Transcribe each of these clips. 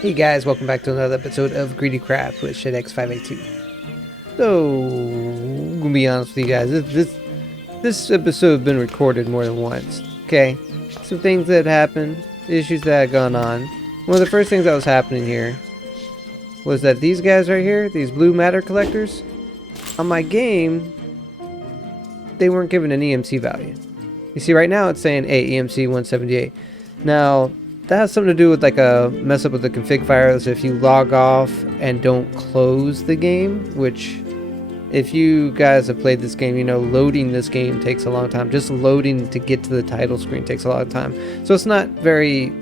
Hey guys, welcome back to another episode of GreedyCraft with ShitX582. So, I'm gonna be honest with you guys, this episode has been recorded more than once, okay? Some things that happened, issues that had gone on. One of the first things that was happening here was that these guys right here, these blue matter collectors, on my game, they weren't given an EMC value. You see right now it's saying, hey, EMC 178. Now, that has something to do with like a mess up with the config files. If you log off and don't close the game, which if you guys have played this game, you know loading this game takes a long time. Just loading to get to the title screen takes a lot of time. So it's not very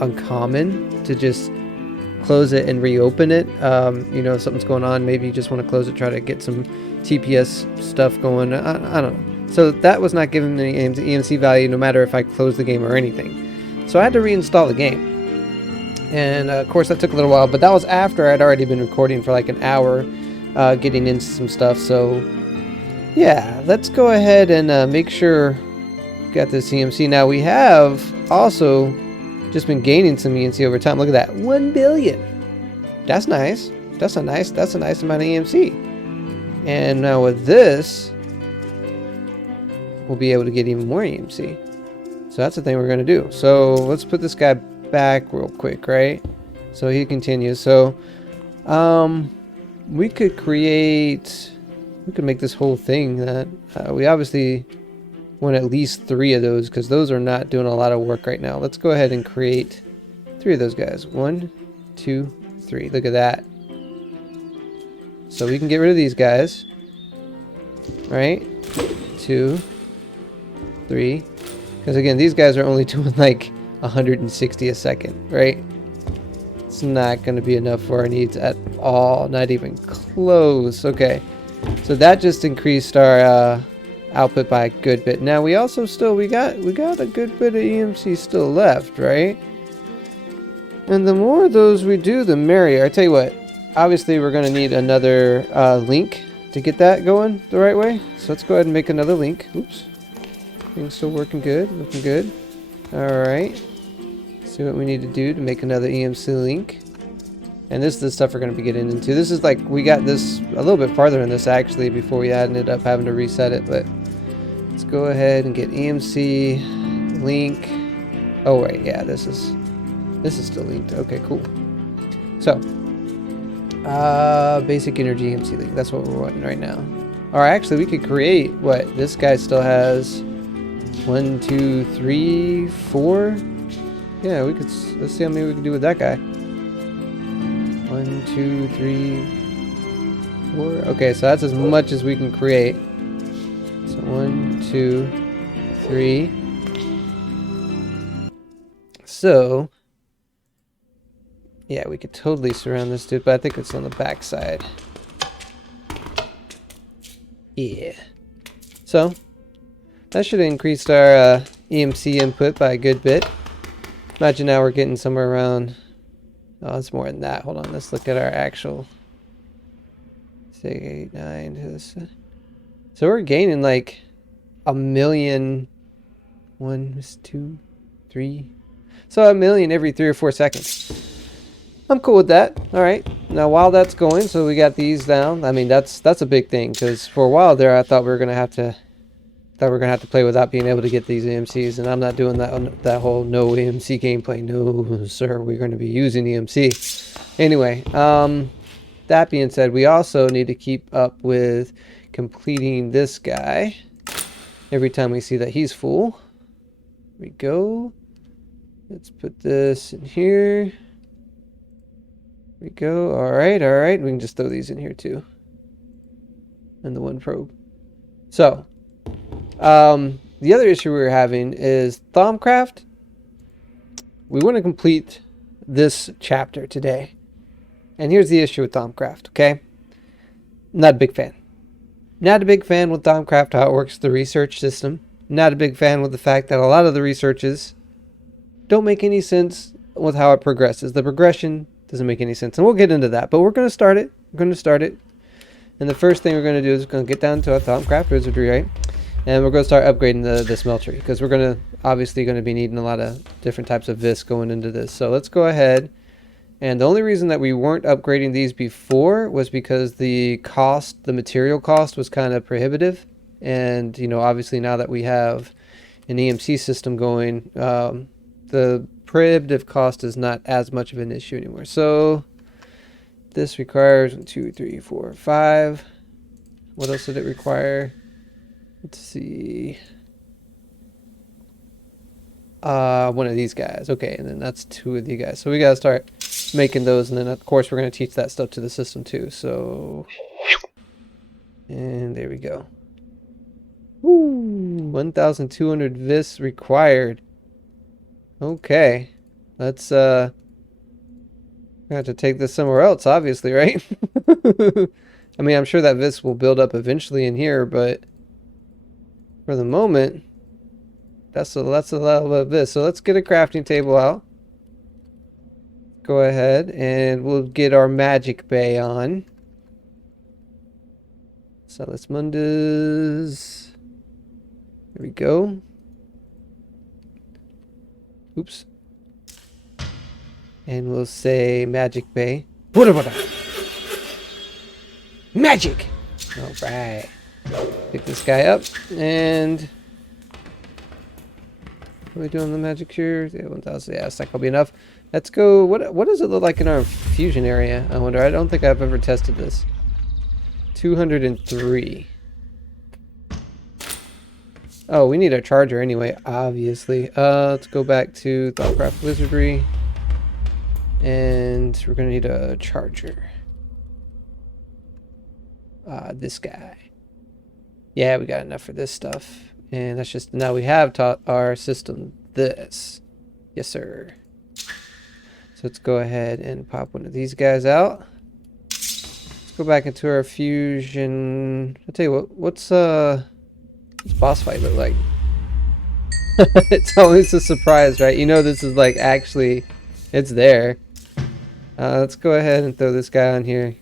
uncommon to just close it and reopen it. You know, if something's going on, maybe you just want to close it, try to get some TPS stuff going. I don't know. So that was not giving me an EMC value no matter if I close the game or anything. So I had to reinstall the game, and of course that took a little while, but that was after I'd already been recording for like an hour, getting into some stuff. So yeah, let's go ahead and make sure we got this EMC. Now we have also just been gaining some EMC over time. Look at that, 1 billion. That's nice. That's a nice amount of EMC. And now with this, we'll be able to get even more EMC. So that's the thing we're going to do. So let's put this guy back real quick, right? So he continues. So we could make this whole thing that we obviously want at least 3 of those because those are not doing a lot of work right now. Let's go ahead and create 3 of those guys. 1, 2, 3. Look at that. So we can get rid of these guys, right? 2, 3. Because again, these guys are only doing like 160 a second, right? It's not going to be enough for our needs at all. Not even close. Okay. So that just increased our output by a good bit. Now we also we got a good bit of EMC still left, right? And the more of those we do, the merrier. I tell you what, obviously we're going to need another link to get that going the right way. So let's go ahead and make another link. Oops. Things still working good, looking good. Alright. See what we need to do to make another EMC link. And this is the stuff we're going to be getting into. This is like, we got this a little bit farther in this actually before we ended up having to reset it. But let's go ahead and get EMC link. Oh wait, yeah, this is still linked. Okay, cool. So, basic energy EMC link. That's what we're wanting right now. Or actually, we could create what this guy still has. 1, 2, 3, 4. Yeah, we could. Let's see how many we can do with that guy. 1, 2, 3, 4. Okay, so that's as much as we can create. So 1, 2, 3. So yeah, we could totally surround this dude, but I think it's on the back side. Yeah. So that should have increased our EMC input by a good bit. Imagine now we're getting somewhere around... Oh, it's more than that. Hold on, let's look at our actual... 6, 8, 9... So we're gaining like 1 million... 1, 2, 3... So 1 million every 3 or 4 seconds. I'm cool with that. Alright, now while that's going, so we got these down. I mean, that's a big thing, because for a while there I thought we were going to have to... play without being able to get these EMCs, and I'm not doing that whole no EMC gameplay. No, sir, we're going to be using EMC. Anyway, that being said, we also need to keep up with completing this guy every time we see that he's full. Here we go. Let's put this in here. Here we go. All right. We can just throw these in here too. And the 1 probe. So, the other issue we were having is Thaumcraft. We want to complete this chapter today. And here's the issue with Thaumcraft, okay? Not a big fan. Not a big fan with Thaumcraft, how it works, the research system. Not a big fan with the fact that a lot of the researches don't make any sense with how it progresses. The progression doesn't make any sense. And we'll get into that. But we're going to start it. And the first thing we're going to do is going to get down to a Thaumcraft wizardry, right? And we're going to start upgrading the smeltery, because we're obviously going to be needing a lot of different types of vis going into this. So let's go ahead And the only reason that we weren't upgrading these before was because the material cost was kind of prohibitive. And, you know, obviously now that we have an EMC system going, the prohibitive cost is not as much of an issue anymore. So this requires 1, 2, 3, 4, 5. What else did it require? Let's see. One of these guys. Okay, and then that's 2 of these guys. So we gotta start making those, and then of course we're gonna teach that stuff to the system too. So, and there we go. Woo! 1,200 vis required. Okay, let's I have to take this somewhere else, obviously, right? I mean, I'm sure that vis will build up eventually in here, but for the moment, that's a lot of this. So let's get a crafting table out. Go ahead and we'll get our magic bay on. Salus Mundus. There we go. Oops. And we'll say magic bay. Magic! Alright. Pick this guy up and what are we doing on the magic here? Yeah, 1,000. Yeah, that's not gonna be enough. Let's go. What does it look like in our fusion area? I wonder. I don't think I've ever tested this. 203. Oh, we need a charger anyway, obviously. Let's go back to Thaumcraft Wizardry. And we're gonna need a charger. This guy. Yeah, we got enough for this stuff. And that's just, now we have taught our system this. Yes, sir. So let's go ahead and pop one of these guys out. Let's go back into our fusion. I'll tell you what, what's boss fight look like? It's always a surprise, right? You know this is like actually, it's there. Let's go ahead and throw this guy on here.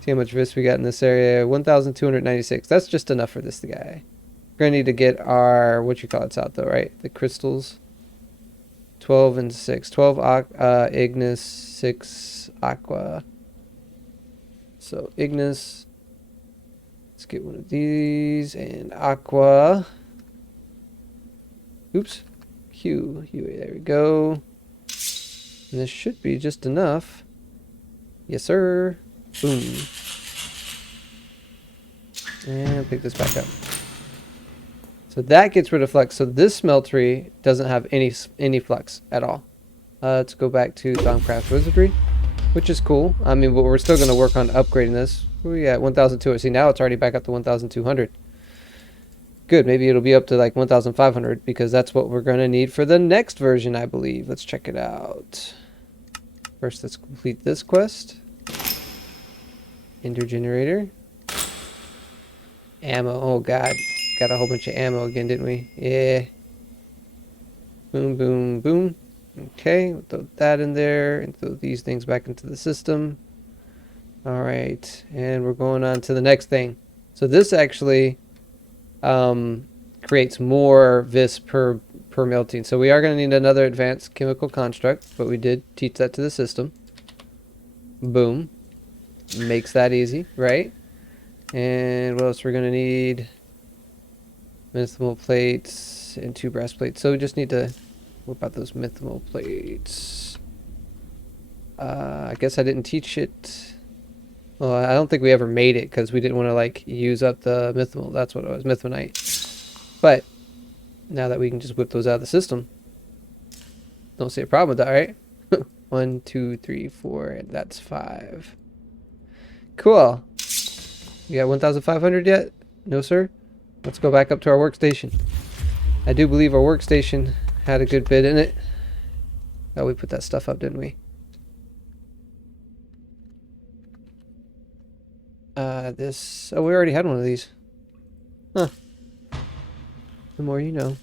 See how much vis we got in this area. 1,296. That's just enough for this guy. We're gonna need to get our it's out though, right? The crystals. 12 and 6. 12 Ignis, 6 Aqua. So Ignis. Let's get one of these and Aqua. Oops. Q. There we go. And this should be just enough. Yes, sir. Boom. And pick this back up. So that gets rid of flux. So this smeltery doesn't have any flux at all. Let's go back to Thaumcraft Wizardry, which is cool. I mean, but we're still going to work on upgrading this. We at 1,200. See, now it's already back up to 1,200. Good. Maybe it'll be up to like 1,500 because that's what we're going to need for the next version, I believe. Let's check it out. First, let's complete this quest. Ender generator. Ammo. Oh, God. Got a whole bunch of ammo again, didn't we? Yeah. Boom, boom, boom. Okay, we'll throw that in there and throw these things back into the system. All right, and we're going on to the next thing. So this actually creates more vis per melting. So we are going to need another advanced chemical construct, but we did teach that to the system. Boom. Makes that easy, right? And what else we're going to need? Mithril plates and 2 brass plates. So we just need to whip out those mithril plates. I guess I didn't teach it. Well, I don't think we ever made it because we didn't want to like use up the mithril. That's what it was, mithronite. But now that we can just whip those out of the system, don't see a problem with that, right? 1, 2, 3, 4, and that's 5. Cool. You got 1,500 yet? No, sir. Let's go back up to our workstation. I do believe our workstation had a good bit in it. Oh, we put that stuff up, didn't we? This... Oh, we already had one of these. Huh. The more you know.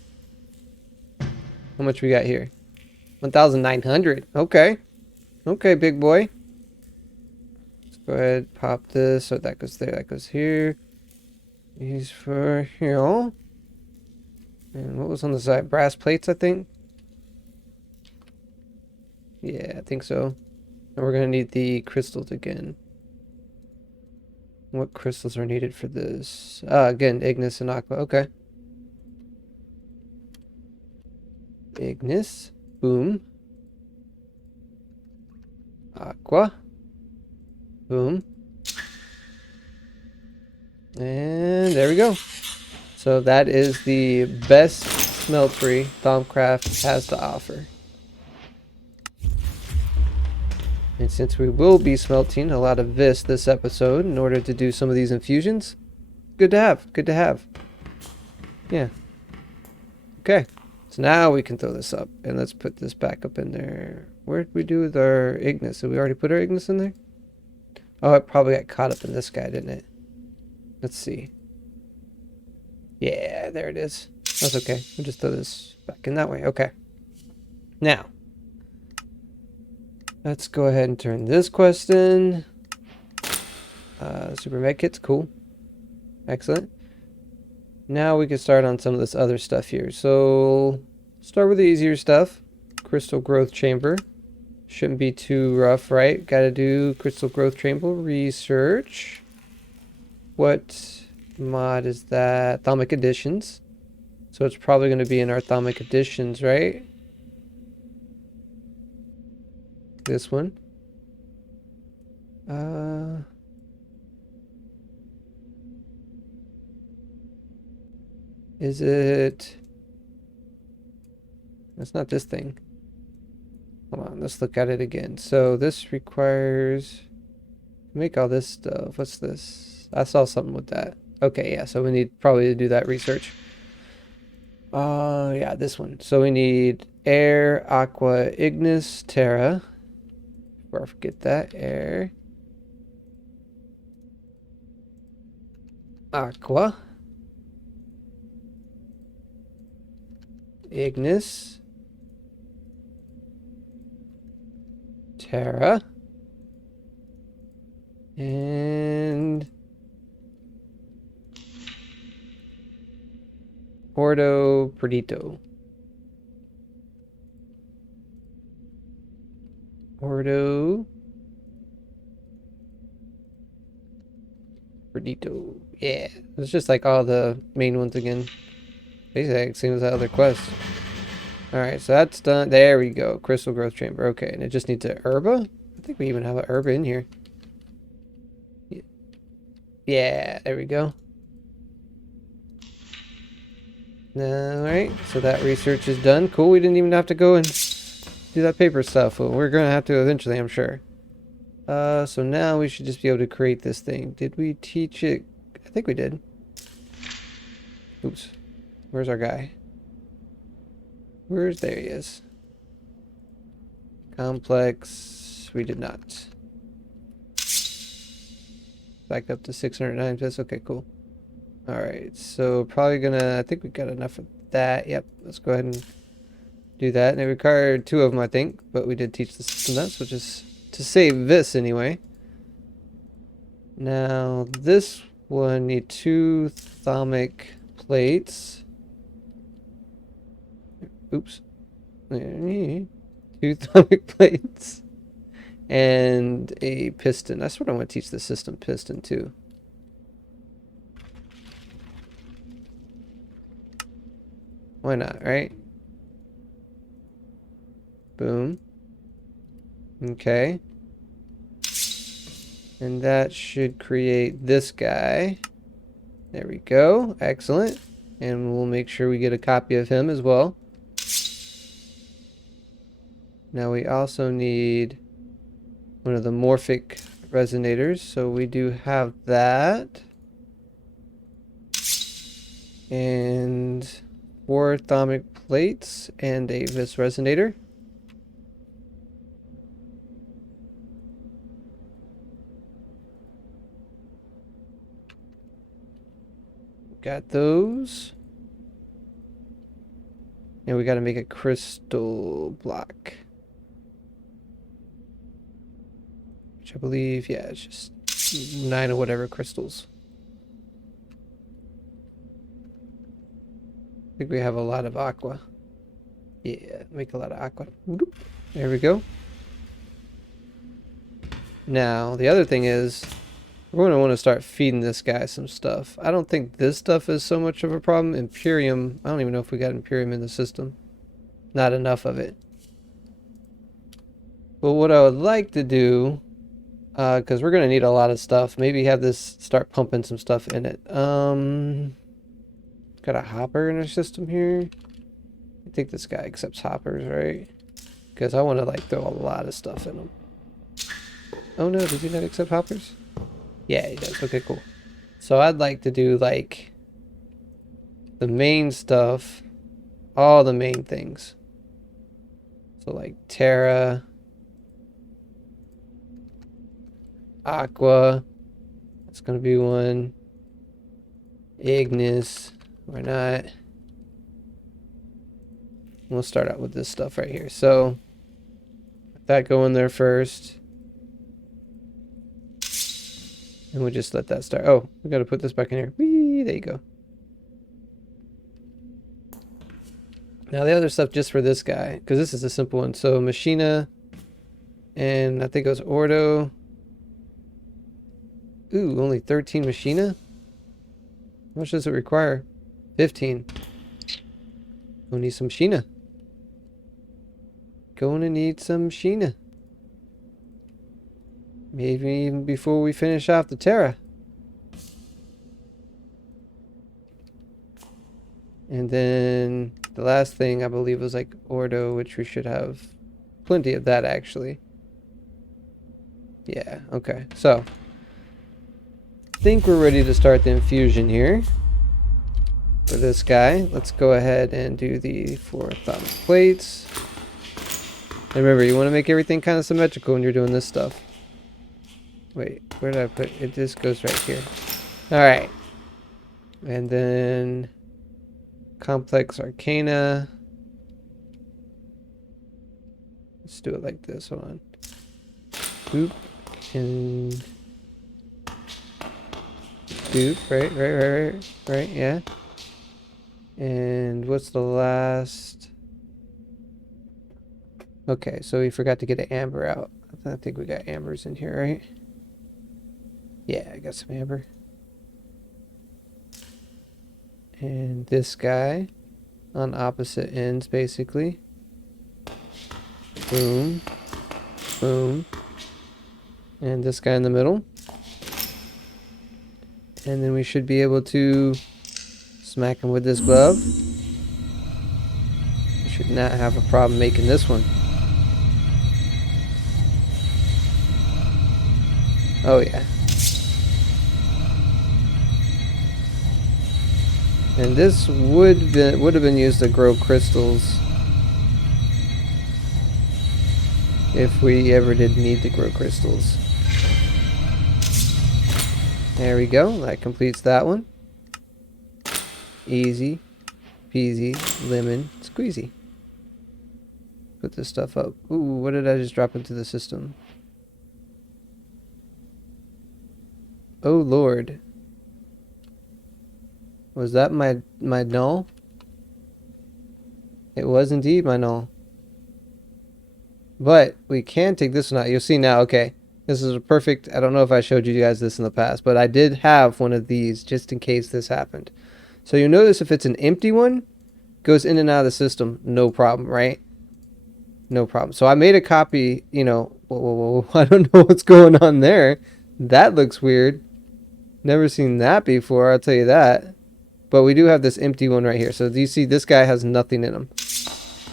How much we got here? 1,900. Okay. Okay, big boy. Let's go ahead, pop this. So that goes there, that goes here. These for here. And what was on the side? Brass plates, I think. Yeah, I think so. And we're gonna need the crystals again. What crystals are needed for this? Again, Ignis and Aqua. Okay. Ignis. Boom. Aqua. Boom. And there we go. So that is the best smeltery Thaumcraft has to offer. And since we will be smelting a lot of this episode in order to do some of these infusions, good to have. Good to have. Yeah. Okay. So now we can throw this up. And let's put this back up in there. Where did we do with our Ignis? Did we already put our Ignis in there? Oh, it probably got caught up in this guy, didn't it? Let's see. Yeah, there it is. That's okay. We'll just throw this back in that way. Okay. Now, let's go ahead and turn this quest in. Super med kit's cool. Excellent. Now we can start on some of this other stuff here. So, start with the easier stuff. Crystal growth chamber. Shouldn't be too rough, right? Gotta do crystal growth chamber research. What mod is that? Thaumic Editions. So it's probably going to be in our Thaumic Editions, right? This one. Is it... That's not this thing. Hold on, let's look at it again. So this requires... Make all this stuff. What's this? I saw something with that. Okay, yeah, so we need probably to do that research. Yeah, this one. So we need air, aqua, ignis, terra. Before I forget that, air, aqua, ignis, terra, and Ordo Perdito. Ordo Perdito. Yeah, it's just like all the main ones again. Basically, same as that other quest. Alright, so that's done. There we go. Crystal growth chamber. Okay, and it just needs a herba? I think we even have a herba in here. Yeah, there we go. Alright, so that research is done. Cool, we didn't even have to go and do that paper stuff. Well, we're going to have to eventually, I'm sure. So now we should just be able to create this thing. Did we teach it? I think we did. Oops. Where's our guy? There he is. Complex. We did not. Back up to 609. That's okay, cool. Alright, so probably gonna, I think we got enough of that. Yep, let's go ahead and do that. And it required 2 of them, I think, but we did teach the system that, which is to save this anyway. Now, this one need 2 Thaumic plates. Oops. 2 Thaumic plates. And a piston. That's what I want to teach the system piston too. Why not, right? Boom. Okay. And that should create this guy. There we go. Excellent. And we'll make sure we get a copy of him as well. Now we also need one of the morphic resonators. So we do have that. And 4 Thaumic plates and a vis resonator. Got those. And we got to make a crystal block. Which I believe, yeah, it's just 9 or whatever crystals. I think we have a lot of aqua. Yeah, make a lot of aqua. There we go. Now, the other thing is, we're going to want to start feeding this guy some stuff. I don't think this stuff is so much of a problem. Imperium, I don't even know if we got Imperium in the system. Not enough of it. But what I would like to do, because we're going to need a lot of stuff, maybe have this start pumping some stuff in it. Got a hopper in our system here. I think this guy accepts hoppers, right? Because I want to like throw a lot of stuff in them. Oh no, does he not accept hoppers? Yeah, he does. Okay, cool. So I'd like to do like the main stuff, all the main things. So like Terra, Aqua, that's gonna be one. Ignis, why not? We'll start out with this stuff right here. So that go in there first. And we'll just let that start. Oh, we gotta put this back in here. Whee, there you go. Now the other stuff just for this guy, because this is a simple one. So Machina, and I think it was Ordo. Ooh, only 13 Machina? How much does it require? 15. We'll need some Machina. Gonna need some Machina. Maybe even before we finish off the Terra. And then the last thing I believe was like Ordo, which we should have plenty of that actually. Yeah, okay. So I think we're ready to start the infusion here. For this guy, let's go ahead and do the 4 atomic plates. And remember, you want to make everything kind of symmetrical when you're doing this stuff. Wait, where did I put it? It just goes right here. Alright. And then Complex Arcana. Let's do it like this. Hold on. Boop. And boop. Right, yeah. And what's the last? Okay, so we forgot to get an amber out. I think we got ambers in here, right? Yeah, I got some amber. And this guy on opposite ends, basically. Boom. Boom. And this guy in the middle. And then we should be able to smack him with this glove. We should not have a problem making this one. Oh yeah. And this would have been used to grow crystals if we ever did need to grow crystals. There we go. That completes that one. Easy peasy lemon squeezy. Put this stuff up. Ooh, what did I just drop into the system? Oh Lord. Was that my null? It was indeed my null. But we can take this one out. You'll see now, okay. This is a perfect, I don't know if I showed you guys this in the past, but I did have one of these just in case this happened. So you'll notice if it's an empty one, goes in and out of the system, no problem, right? No problem. So I made a copy, you know, whoa, I don't know what's going on there. That looks weird. Never seen that before, I'll tell you that. But we do have this empty one right here. So do you see this guy has nothing in him?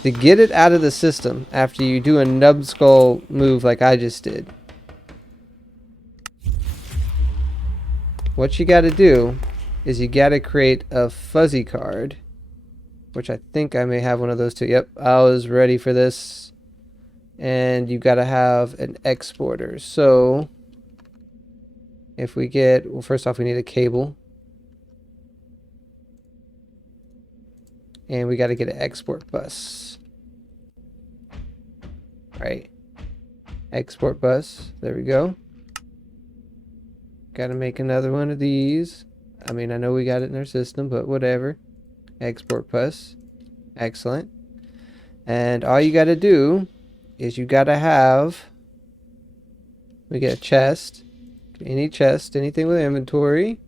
To get it out of the system after you do a numbskull move like I just did, what you got to do is you got to create a fuzzy card, which I think I may have one of those too. Yep, I was ready for this. And you got to have an exporter. So if we get, well, first off, we need a cable. And we got to get an export bus. Right. Export bus. There we go. Got to make another one of these. I mean, I know we got it in our system, but whatever. Export bus. Excellent. And all you got to do is you got to have We get a chest. Any chest, anything with inventory.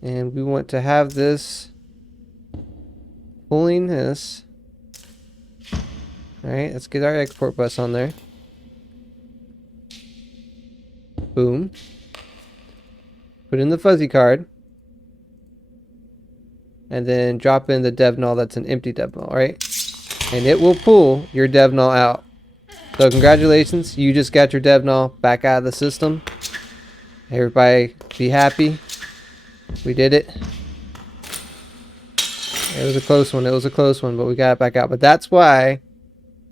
And we want to have this pulling this. Alright, let's get our export bus on there. Boom. Put in the fuzzy card. And then drop in the dev null that's an empty dev null, right? And it will pull your dev null out. So congratulations, you just got your dev null back out of the system. Everybody be happy. We did it. It was a close one. It was a close one, but we got it back out. But that's why,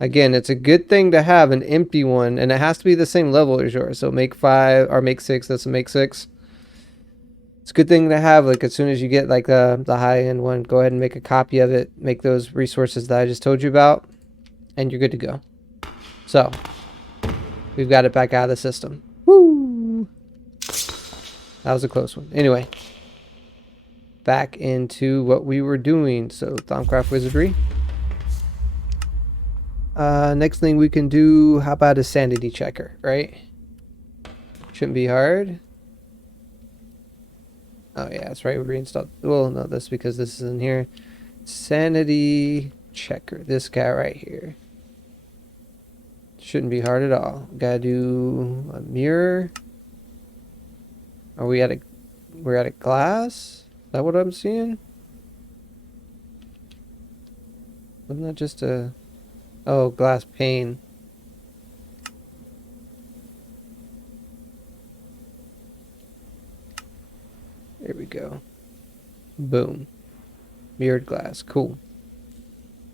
again, it's a good thing to have an empty one, and it has to be the same level as yours. So make 5 or make 6. That's a make 6. It's a good thing to have. Like as soon as you get like the high end one, go ahead and make a copy of it. Make those resources that I just told you about, and you're good to go. So we've got it back out of the system. Woo! That was a close one. Anyway. Back into what we were doing. So Thaumcraft wizardry. Next thing we can do, how about a sanity checker, right? Shouldn't be hard. Oh yeah, that's right, we reinstalled. Well, no, that's because this is in here. Sanity checker, this guy right here. Shouldn't be hard at all. Gotta do a mirror. Are we at a, we're at a glass? Is that what I'm seeing? Wasn't that just a... Oh, glass pane. There we go. Boom. Mirrored glass. Cool.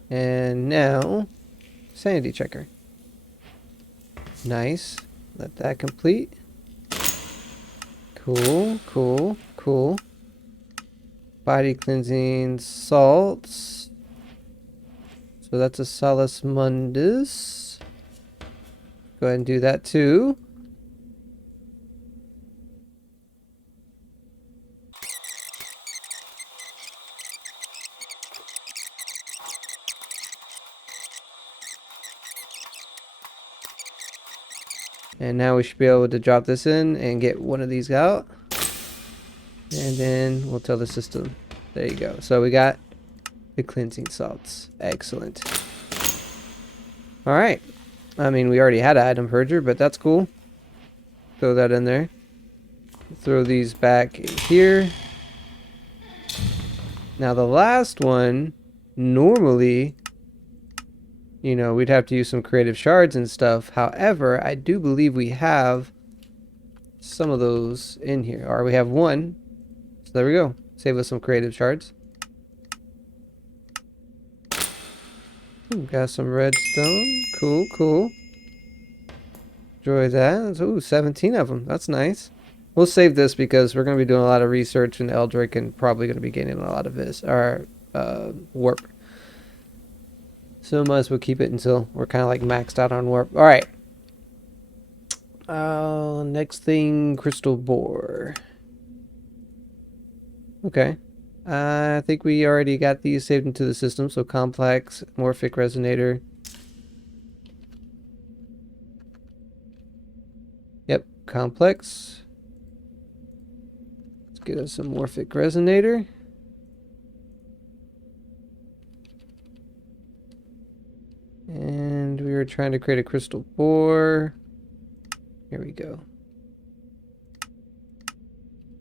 And now, sanity checker. Nice. Let that complete. Cool, cool, cool. Body cleansing salts. So that's a Solus Mundus. Go ahead and do that too. And now we should be able to drop this in and get one of these out. And then we'll tell the system. There you go. So we got the cleansing salts. Excellent. Alright. I mean, we already had an item purger, but that's cool. Throw that in there. Throw these back here. Now the last one, normally, you know, we'd have to use some creative shards and stuff. However, I do believe we have some of those in here. Or we have one. So there we go. Save us some creative shards. Ooh, got some redstone. Cool, cool. Enjoy that. Ooh, 17 of them. That's nice. We'll save this because we're going to be doing a lot of research in Eldrick and probably going to be getting a lot of this. Or warp. So might as well keep it until we're kind of like maxed out on warp. Alright. Next thing, crystal bore. Okay. I think we already got these saved into the system. So complex, morphic resonator. Yep, complex. Let's get us some morphic resonator. And we were trying to create a crystal bore. Here we go.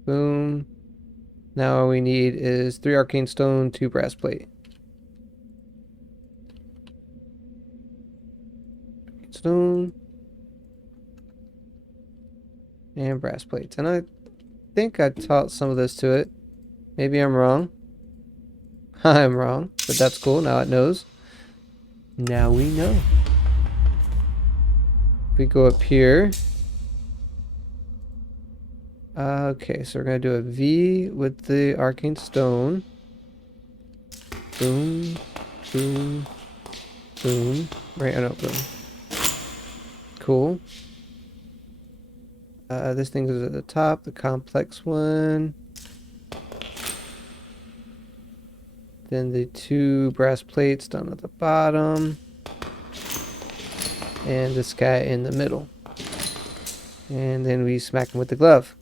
Boom. Now all we need is 3 arcane stone, 2 brass plate. Stone. And brass plates. And I think I taught some of this to it. Maybe I'm wrong. I'm wrong. But that's cool. Now it knows. Now we know. If we go up here. Okay, so we're going to do a V with the arcane stone. Boom, boom, boom. Right, oh no, boom. Cool. This thing is at the top, the complex one. Then the 2 brass plates down at the bottom. and this guy in the middle. And then we smack him with the glove.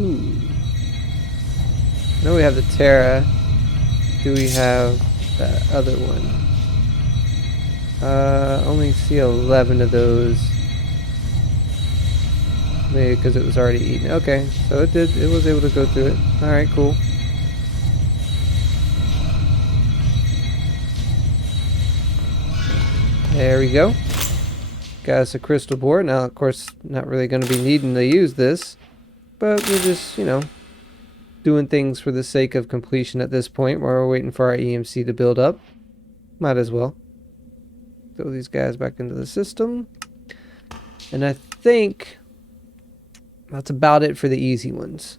Ooh. I know we have the Terra. Do we have that other one? Only see 11 of those. Maybe because it was already eaten. Okay, so it was able to go through it. Alright, cool. There we go. Got us a crystal board. Now, of course, not really going to be needing to use this. But we're just, you know, doing things for the sake of completion at this point while we're waiting for our EMC to build up. Might as well. Throw these guys back into the system. And I think that's about it for the easy ones.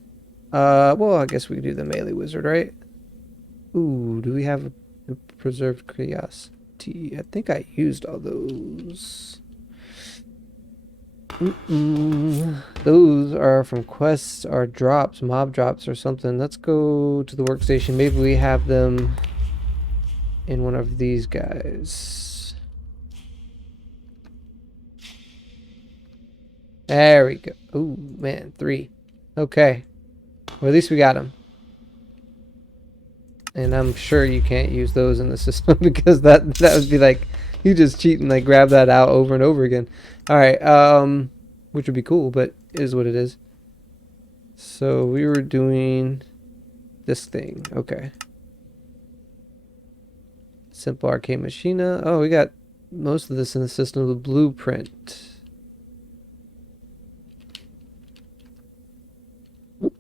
Well, I guess we could do the melee wizard, right? Ooh, do we have a preserved curiosity? I think I used all those. Those are from quests or drops, mob drops or something. Let's go to the workstation. Maybe we have them in one of these guys. There we go. Ooh, man, 3. Okay. Well, at least we got them. And I'm sure you can't use those in the system because that would be like you just cheat and like grab that out over and over again. All right, which would be cool, but it is what it is. So we were doing this thing. Okay. Simple arcane machina. Oh, we got most of this in the system. The blueprint. Oh,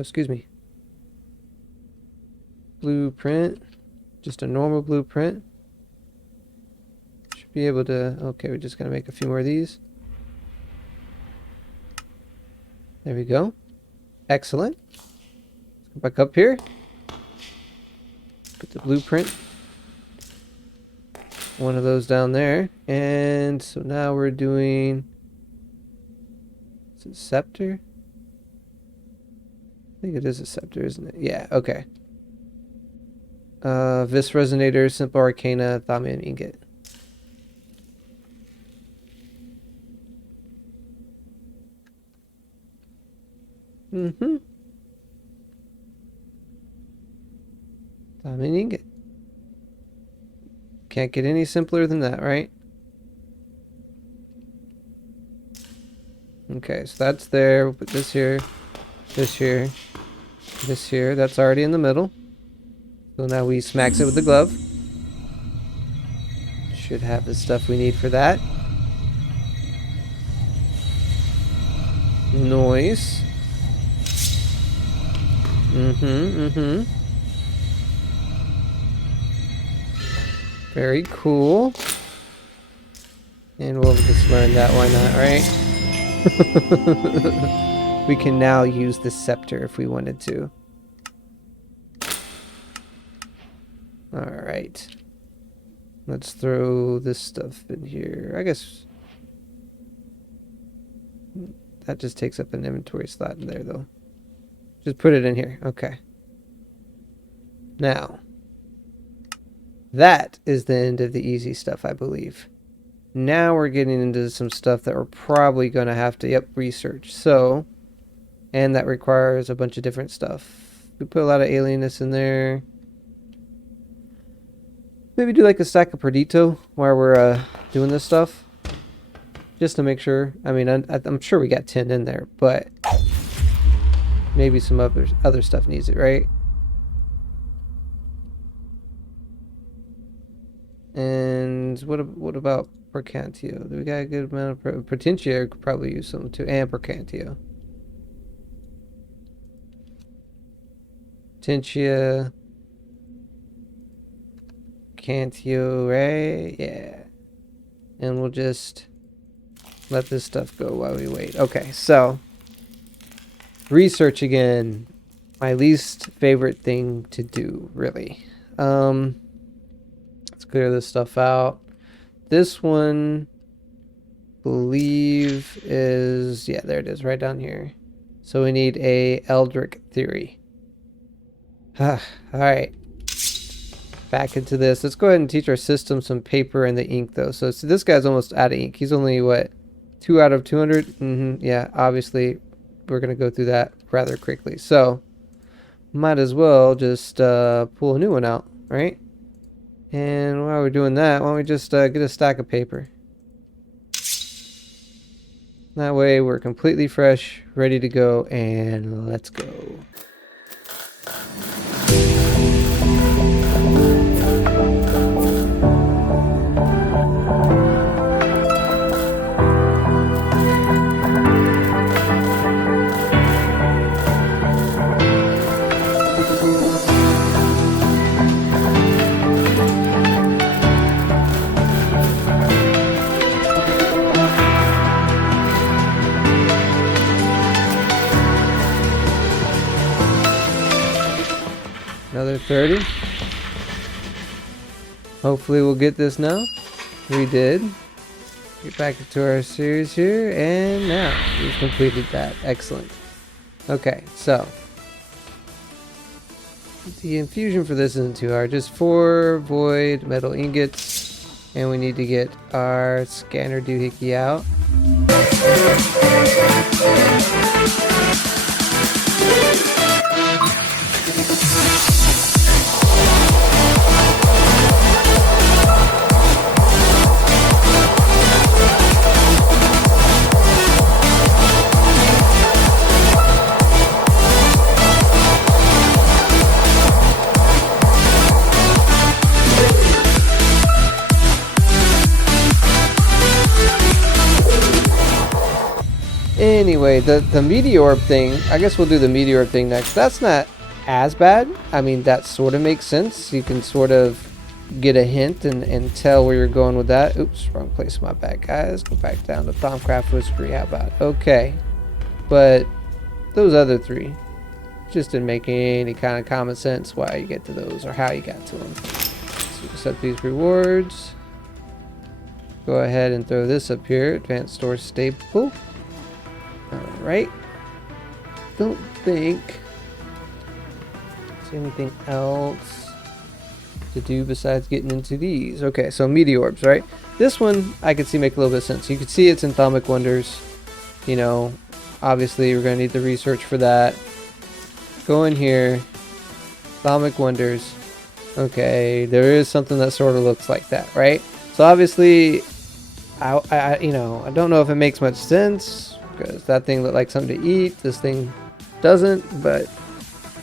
excuse me. Blueprint. Just a normal blueprint. Should be able to... Okay, we're just going to make a few more of these. There we go. Excellent. Let's go back up here. Put the blueprint. One of those down there. And so now we're doing... Is it scepter? I think it is a scepter, isn't it? Yeah, okay. Vis resonator, simple arcana, Thaumian ingot. Thaumian ingot. Can't get any simpler than that, right? Okay, so that's there. We'll put this here, this here, this here. That's already in the middle. So now we smacks it with the glove. Should have the stuff we need for that. Noise. Very cool. And we'll just learn that, why not, right? We can now use the scepter if we wanted to. Alright. Let's throw this stuff in here. I guess that just takes up an inventory slot in there, though. Just put it in here. Okay. Now, that is the end of the easy stuff, I believe. Now we're getting into some stuff that we're probably going to have to, research. So, and that requires a bunch of different stuff. We put a lot of alienness in there. Maybe do like a stack of Perdito while we're doing this stuff. Just to make sure. I mean, I'm sure we got 10 in there, but maybe some other stuff needs it, right? And what about Percantio? Do we got a good amount of Potentia? Could probably use some too, and Percantio. Potentia, Cantio, right? Yeah. And we'll just let this stuff go while we wait. Okay, so research again. My least favorite thing to do, really. Let's clear this stuff out. This one, believe is, yeah, there it is, right down here. So we need a Eldritch theory. All right. back into this. Let's go ahead and teach our system some paper and the ink though. So this guy's almost out of ink. He's only what, 2 out of 200? Yeah, obviously we're gonna go through that rather quickly. So might as well just pull a new one out, right? And while we're doing that, why don't we just get a stack of paper? That way we're completely fresh, ready to go, and let's go. Another 30. Hopefully we'll get this now. We did. Get back into our series here, and now we've completed that. Excellent. Okay, so the infusion for this isn't too hard. Just 4 void metal ingots, and we need to get our scanner doohickey out. Anyway, the meteor thing, I guess we'll do the meteor thing next. That's not as bad. I mean, that sort of makes sense. You can sort of get a hint and tell where you're going with that. Oops, wrong place, my bad, guys. Go back down to Thaumcraft Whispery. How about it? Okay. But those other 3 just didn't make any kind of common sense why you get to those or how you got to them. So set these rewards. Go ahead and throw this up here. Advanced store stable. Alright. Don't think there's anything else to do besides getting into these. Okay, so meteorbs, right? This one I could see make a little bit of sense. You can see it's in Thaumic Wonders. You know, obviously we're going to need the research for that. Go in here. Thaumic Wonders. Okay, there is something that sort of looks like that, right? So obviously, I you know, I don't know if it makes much sense. Because that thing looked like something to eat. This thing doesn't, but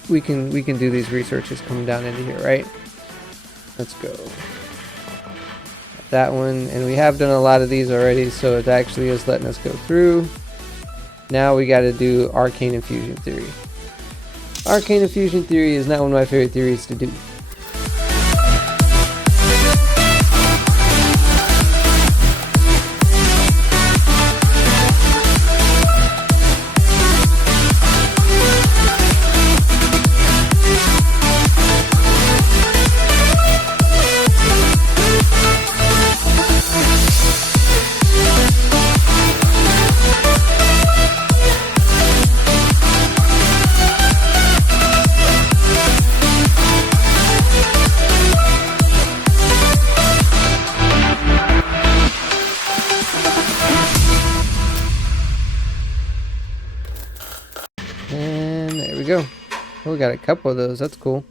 we can do these researches coming down into here, right? Let's go. That one, and we have done a lot of these already, so it actually is letting us go through. Now we got to do Arcane Infusion Theory. Arcane Infusion Theory is not one of my favorite theories to do. And there we go. Oh, we got a couple of those. That's cool.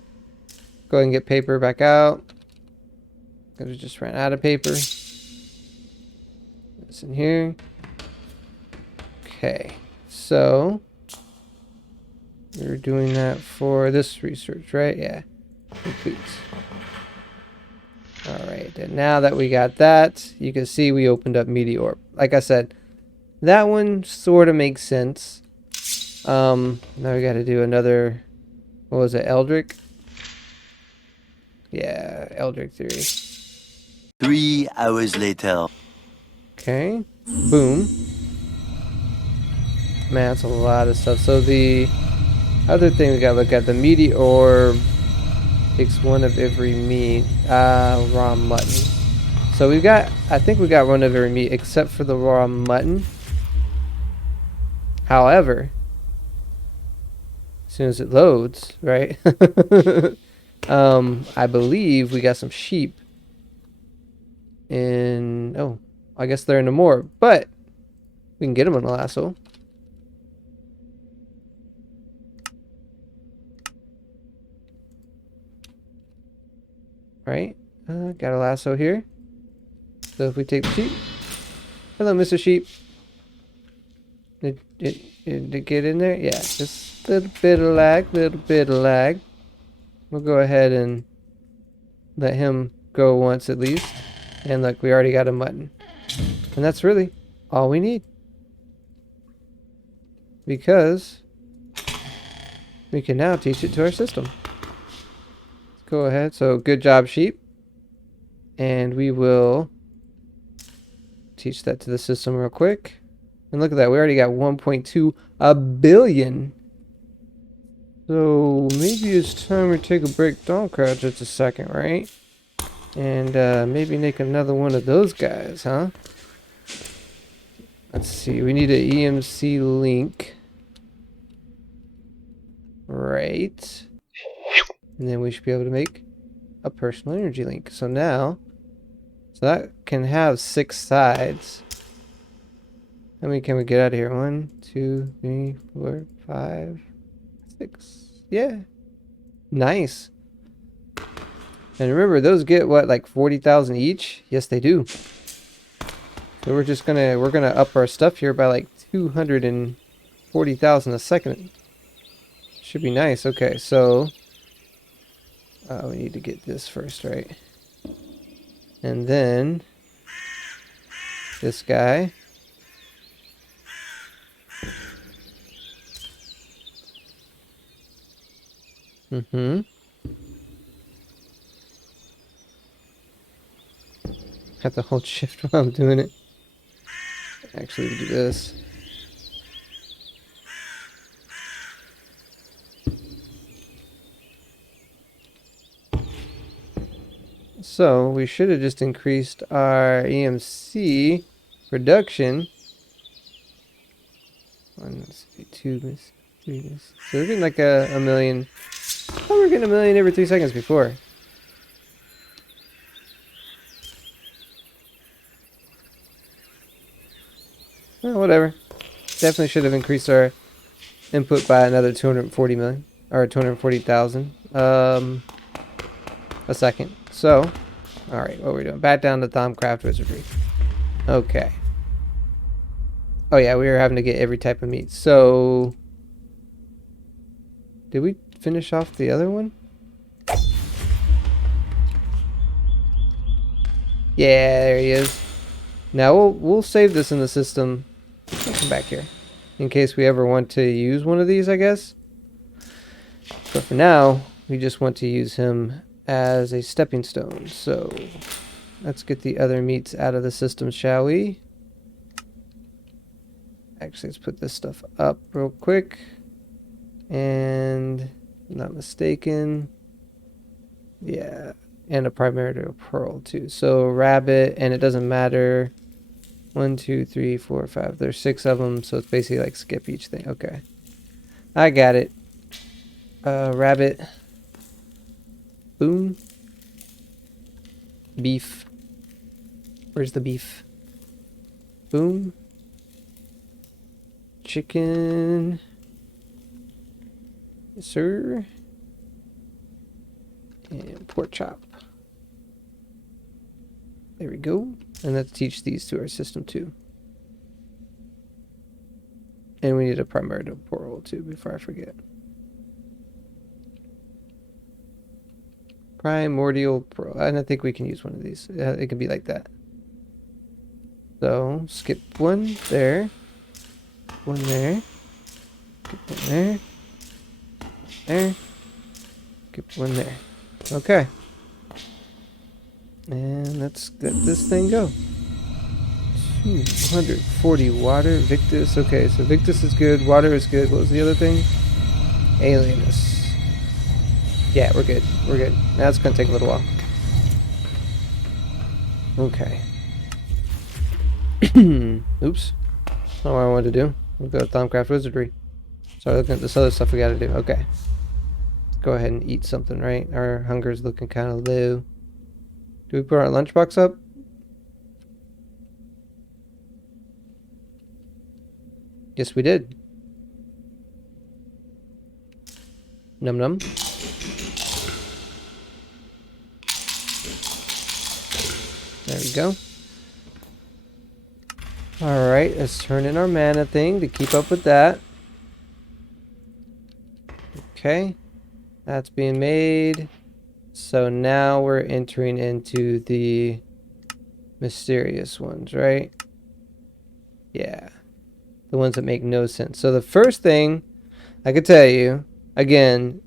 Go ahead and get paper back out. Because we just ran out of paper. This in here. Okay. So we're doing that for this research, right? Yeah. Complete. Alright, and now that we got that, you can see we opened up Meteor. Like I said, that one sort of makes sense. Now we got to do another, what was it, Eldritch? Yeah, Eldritch Theory. 3 hours later. Okay, boom. Man, that's a lot of stuff. So the other thing we got to look at, the Meteor takes one of every meat, raw mutton. So we've got, I think we got one of every meat except for the raw mutton. However, as soon as it loads, right? I believe we got some sheep. And oh, I guess they're in the moor, but we can get them on a lasso. Right? Got a lasso here. So if we take the sheep. Hello, Mr. Sheep. Did it get in there? Yeah, just a little bit of lag, We'll go ahead and let him go once at least. And look, we already got a mutton. And that's really all we need. Because we can now teach it to our system. Let's go ahead. So good job, sheep. And we will teach that to the system real quick. And look at that. We already got 1.2 billion. So maybe it's time we take a break. Thaumcraft just a second, right? And maybe make another one of those guys, huh? Let's see. We need an EMC link. Right. And then we should be able to make a personal energy link. So now, so that can have 6 sides. How many can we get out of here? 1, 2, 3, 4, 5, 6. Yeah. Nice. And remember, those get what, like 40,000 each? Yes, they do. So we're gonna up our stuff here by like 240,000 a second. Should be nice. Okay, so we need to get this first, right? And then this guy. Have to hold shift while I'm doing it. Actually, do this. So we should have just increased our EMC production. 1, 2, 3. So we're getting like a million. Oh, we're getting a million every 3 seconds before. Well, whatever. Definitely should have increased our input by another 240 million or 240,000 a second. So, all right, what are we doing? Back down to Thaumcraft wizardry. Okay. Oh yeah, we were having to get every type of meat. So, did we finish off the other one? Yeah, there he is. Now we'll save this in the system. I'll come back here in case we ever want to use one of these, I guess. But for now, we just want to use him as a stepping stone. So let's get the other meats out of the system, shall we? Actually, let's put this stuff up real quick. And, if I'm not mistaken, yeah, and a primordial pearl too. So rabbit, and it doesn't matter. 1, 2, 3, 4, 5. There's 6 of them, so it's basically like skip each thing. Okay, I got it. Rabbit. Boom. Beef. Where's the beef? Boom. Chicken. Yes, sir. And pork chop. There we go. And let's teach these to our system too. And we need a primordial pearl too before I forget. Primordial pearl. And I think we can use one of these. It can be like that. So skip one there. One there. Skip one there. There. Skip one there. Okay. And let's let this thing go. 240 water. Victus. Okay, so Victus is good. Water is good. What was the other thing? Alienus. Yeah, we're good. We're good. Now it's going to take a little while. Okay. Oops. Not what I wanted to do. We'll go to Thaumcraft Wizardry. Sorry, looking at this other stuff we got to do. Okay. go ahead and eat something, right? Our hunger's looking kind of low. Do we put our lunchbox up? Yes, we did. Num num. There we go. Alright, let's turn in our mana thing to keep up with that. Okay. That's being made. So now we're entering into the mysterious ones, right? Yeah. The ones that make no sense. So the first thing I could tell you, again,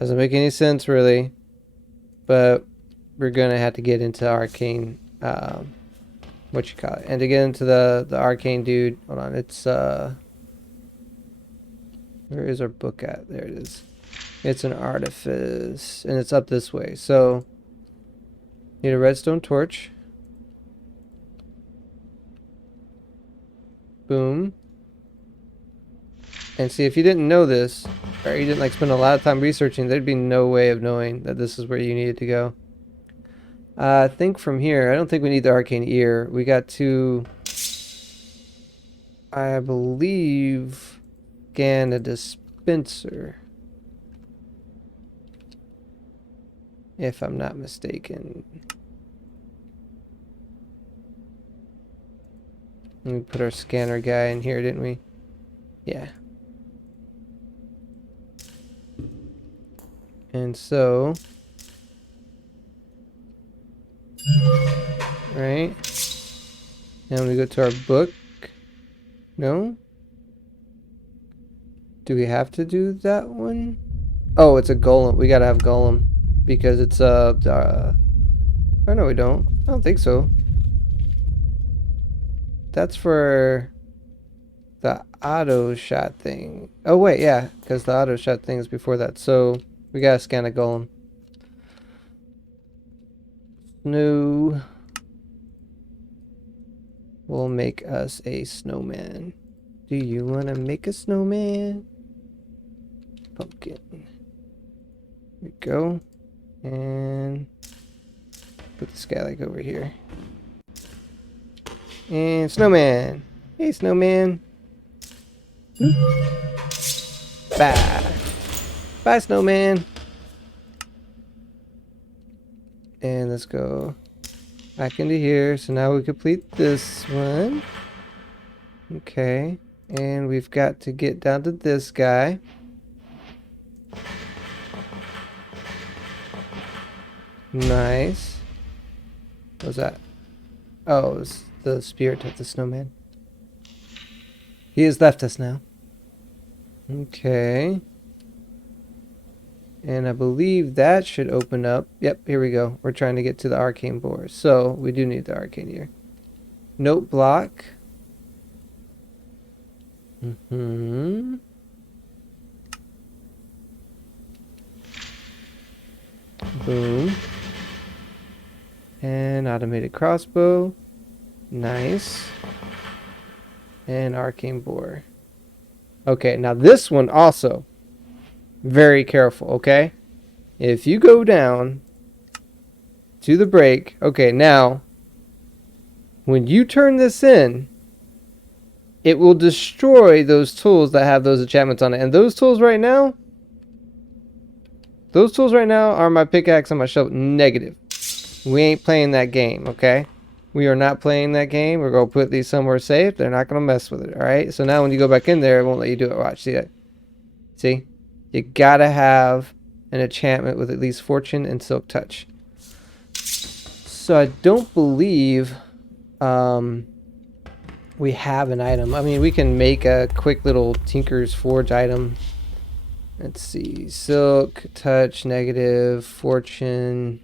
doesn't make any sense really, but we're gonna have to get into arcane, what you call it, and to get into the arcane dude. Hold on, it's where is our book at? There it is. It's an artifice, and it's up this way. So need a redstone torch. Boom. And see, if you didn't know this, or you didn't like spend a lot of time researching, there'd be no way of knowing that this is where you needed to go. I think from here, I don't think we need the arcane ear. We got to, I believe, scan a dispenser, if I'm not mistaken. We put our scanner guy in here, didn't we? Yeah. And so, right, and we go to our book. No? Do we have to do that one? Oh, it's a golem. We gotta have golem because it's oh no, we don't. I don't think so. That's for the auto shot thing. Oh wait, yeah, because the auto shot thing is before that. So we gotta scan a golem. Snow will make us a snowman. Do you want to make a snowman? Pumpkin. There we go. And put the skylight over here. And snowman. Hey, snowman. Bye. Bye, snowman. And let's go back into here. So now we complete this one. Okay. And we've got to get down to this guy. Nice. What was that? Oh, it was the spirit of the snowman. He has left us now. Okay. And I believe that should open up. Yep, here we go. We're trying to get to the arcane board. So we do need the arcane ear. Note block. Boom. And automated crossbow. Nice. And arcane boar. Okay, now this one also. Very careful, okay? If you go down to the break, okay, now when you turn this in, it will destroy those tools that have those enchantments on it. And those tools right now are my pickaxe and my shovel. Negative. We ain't playing that game, okay? We are not playing that game. We're going to put these somewhere safe. They're not going to mess with it, alright? So now when you go back in there, it won't let you do it. Watch, see that? See? You gotta have an enchantment with at least Fortune and Silk Touch. So I don't believe we have an item. I mean, we can make a quick little Tinker's Forge item. Let's see. Silk Touch, negative. Fortune,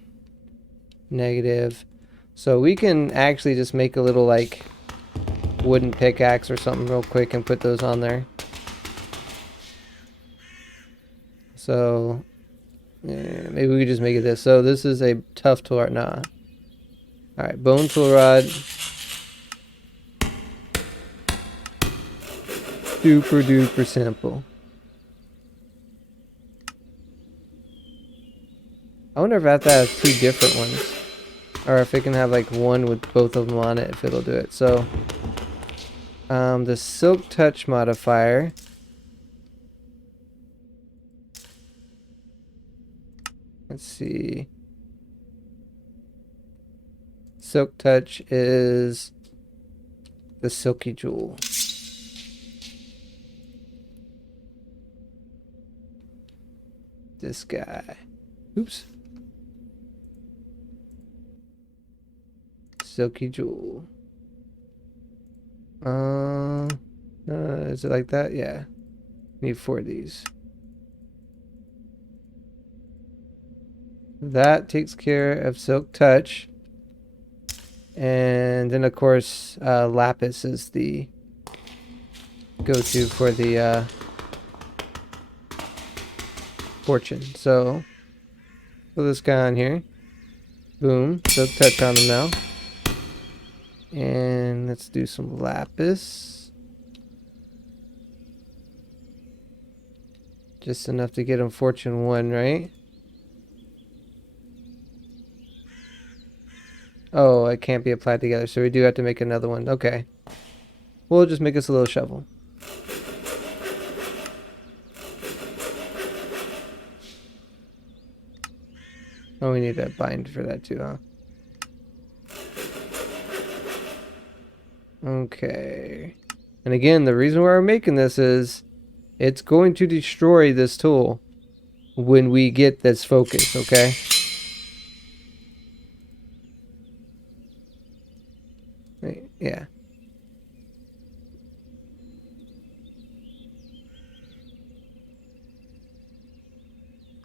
negative. So we can actually just make a little, like, wooden pickaxe or something real quick and put those on there. So, yeah, maybe we could just make it this. So this is a tough tool. Nah. Alright, bone tool rod. Super duper simple. I wonder if I have to have two different ones. Or if it can have like one with both of them on it, if it'll do it. So, the Silk Touch modifier. Let's see. Silk Touch is the Silky Jewel. This guy. Oops. Silky Jewel. Is it like that? Yeah. Need 4 of these. That takes care of Silk Touch. And then, of course, Lapis is the go-to for the Fortune. So, put this guy on here. Boom. Silk Touch on him now. And let's do some Lapis. Just enough to get him Fortune 1, right? Oh, it can't be applied together, so we do have to make another one. Okay. We'll just make us a little shovel. Oh, we need a bind for that too, huh? Okay. And again, the reason why we're making this is it's going to destroy this tool when we get this focus, okay? Wait, yeah.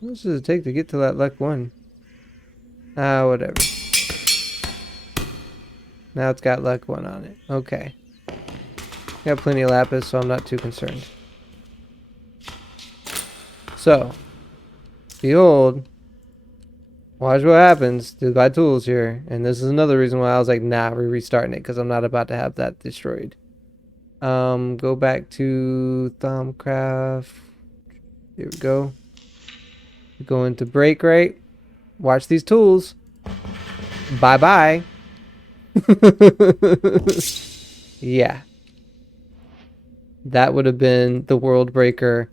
What does it take to get to that luck 1? Ah, whatever. Now it's got luck 1 on it. Okay. Got plenty of lapis, so I'm not too concerned. So, behold, watch what happens to my tools here. And this is another reason why I was like, nah, we're restarting it, because I'm not about to have that destroyed. Go back to Thaumcraft. Here we go. Go into break, right? Watch these tools. Bye-bye. Yeah. That would have been the World Breaker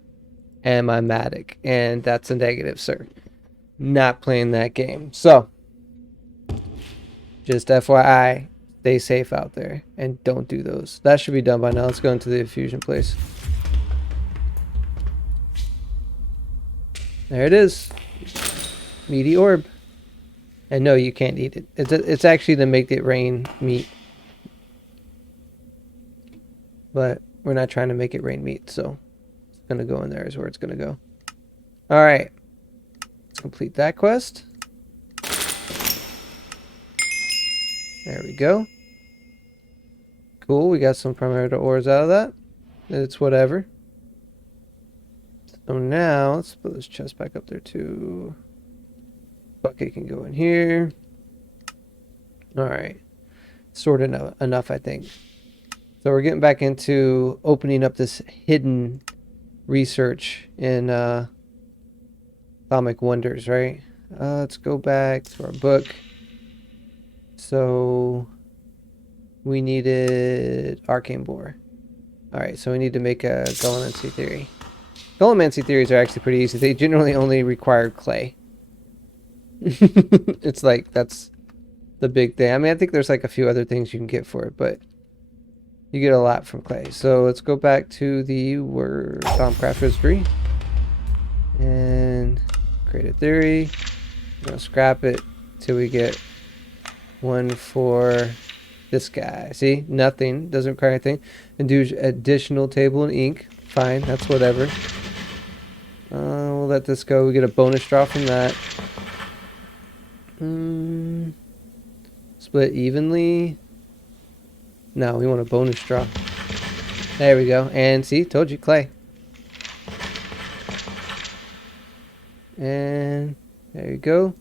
and my Matic. And that's a negative, sir. Not playing that game. So, just FYI, stay safe out there. And don't do those. That should be done by now. Let's go into the fusion place. There it is. Meaty orb. And no, you can't eat it. It's actually to make it rain meat. But we're not trying to make it rain meat, so it's going to go in there is where it's going to go. Alright. Let's complete that quest. There we go. Cool, we got some primary ores out of that. It's whatever. So now, let's put this chest back up there too. Bucket can go in here. Alright. Sorted enough, I think. So we're getting back into opening up this hidden research in Atomic Wonders, right? Let's go back to our book. So we needed Arcane Bore. Alright, so we need to make a Gullimancy Theory. Gullimancy theories are actually pretty easy. They generally only require clay. It's like, that's the big thing. I mean, I think there's like a few other things you can get for it, but you get a lot from clay. So let's go back to the Thaumcraft Wizardry and create a theory. I'm gonna scrap it till we get one for this guy. See, nothing, doesn't require anything. And do additional table and ink. Fine, that's whatever. We'll let this go. We get a bonus draw from that. Split evenly. No, we want a bonus draw. There we go. And see, told you, clay. And there you go.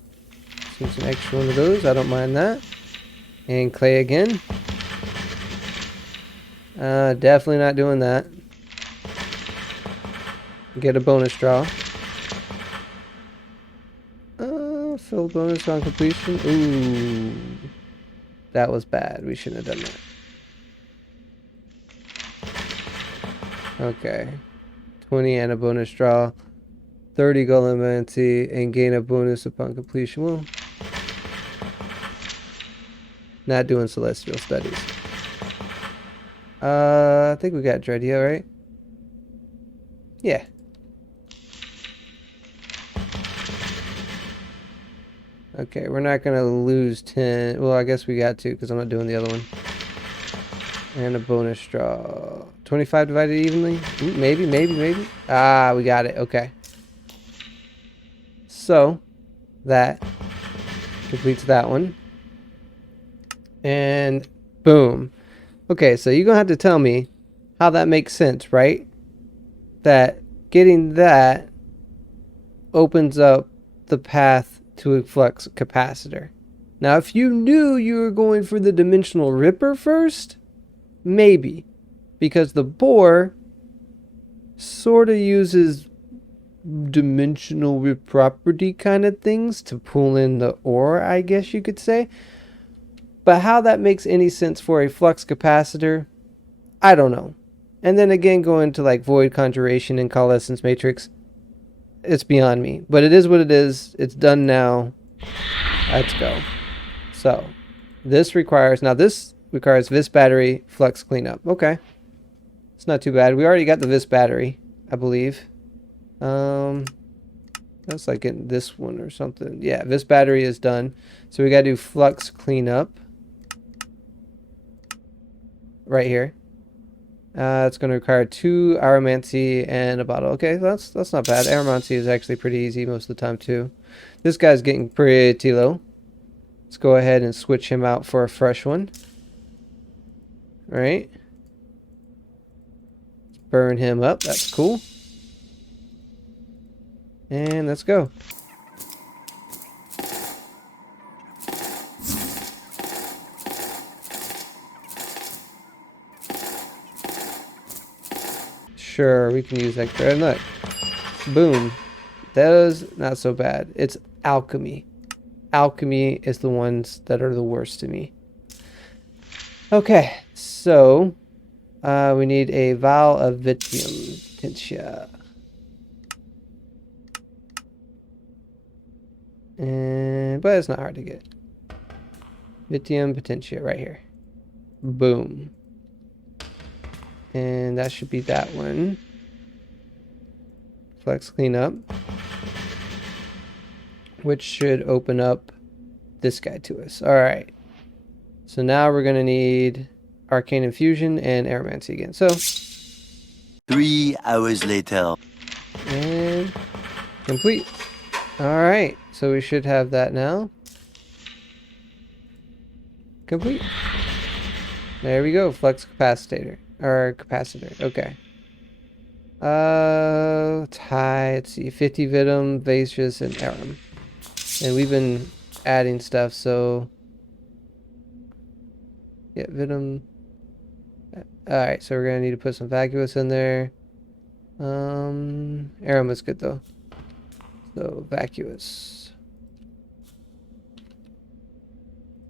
Seems an extra one of those. I don't mind that. And clay again. Definitely not doing that. Get a bonus draw. fill bonus on completion. Ooh. That was bad. We shouldn't have done that. Okay. 20 and a bonus draw. 30 golden amenity and gain a bonus upon completion. Well, not doing celestial studies. I think we got Dreadio, right? Yeah. Okay, we're not gonna lose 10. Well, I guess we got to because I'm not doing the other one. And a bonus draw. 25 divided evenly? Ooh, maybe. Ah, we got it. Okay. So, that completes that one. And boom. Okay, so you're going to have to tell me how that makes sense, right? That getting that opens up the path to a flux capacitor. Now, if you knew you were going for the dimensional ripper first, maybe. Because the bore sort of uses dimensional rip property kind of things to pull in the ore, I guess you could say. But how that makes any sense for a flux capacitor, I don't know. And then again, going to like void conjuration and coalescence matrix, it's beyond me. But it is what it is. It's done now. Let's go. So this requires vis battery flux cleanup. Okay. It's not too bad. We already got the vis battery, I believe. That's like in this one or something. Yeah, vis battery is done. So we got to do flux cleanup right here. It's going to require 2 aromancy and a bottle. Okay, that's not bad. Aromancy is actually pretty easy most of the time too. This guy's getting pretty low. Let's go ahead and switch him out for a fresh one. All right. Burn him up. That's cool. And let's go. Sure, we can use that there. Look. Boom. That is not so bad. It's alchemy. Alchemy is the ones that are the worst to me. Okay, so we need a vial of Vitium Potentia. But it's not hard to get. Vitium Potentia right here. Boom. And that should be that one. Flex cleanup. Which should open up this guy to us. Alright. So now we're going to need Arcane Infusion and Aromancy again. So 3 hours later. And complete. Alright. So we should have that now. Complete. There we go. Flux capacitor. Or capacitor. Okay. Let's see. 50 Vitum, Vasius, and Arum. And we've been adding stuff, so yeah, Vitum. Alright, so we're gonna need to put some Vacuous in there. Arum is good though. So Vacuous.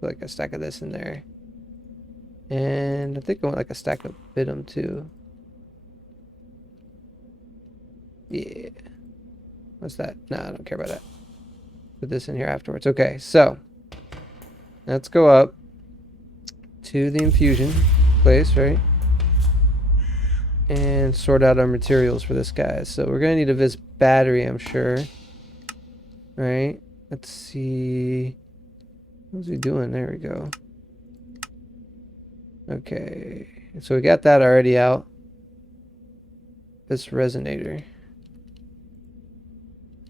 Put like a stack of this in there. And I think I want like a stack of Vitum too. Yeah. What's that? No, I don't care about that. Put this in here afterwards. Okay, so let's go up to the infusion place, right? And sort out our materials for this guy. So we're gonna need a vis battery, I'm sure. Right? Let's see. What's he doing? There we go. Okay. So we got that already out. This resonator.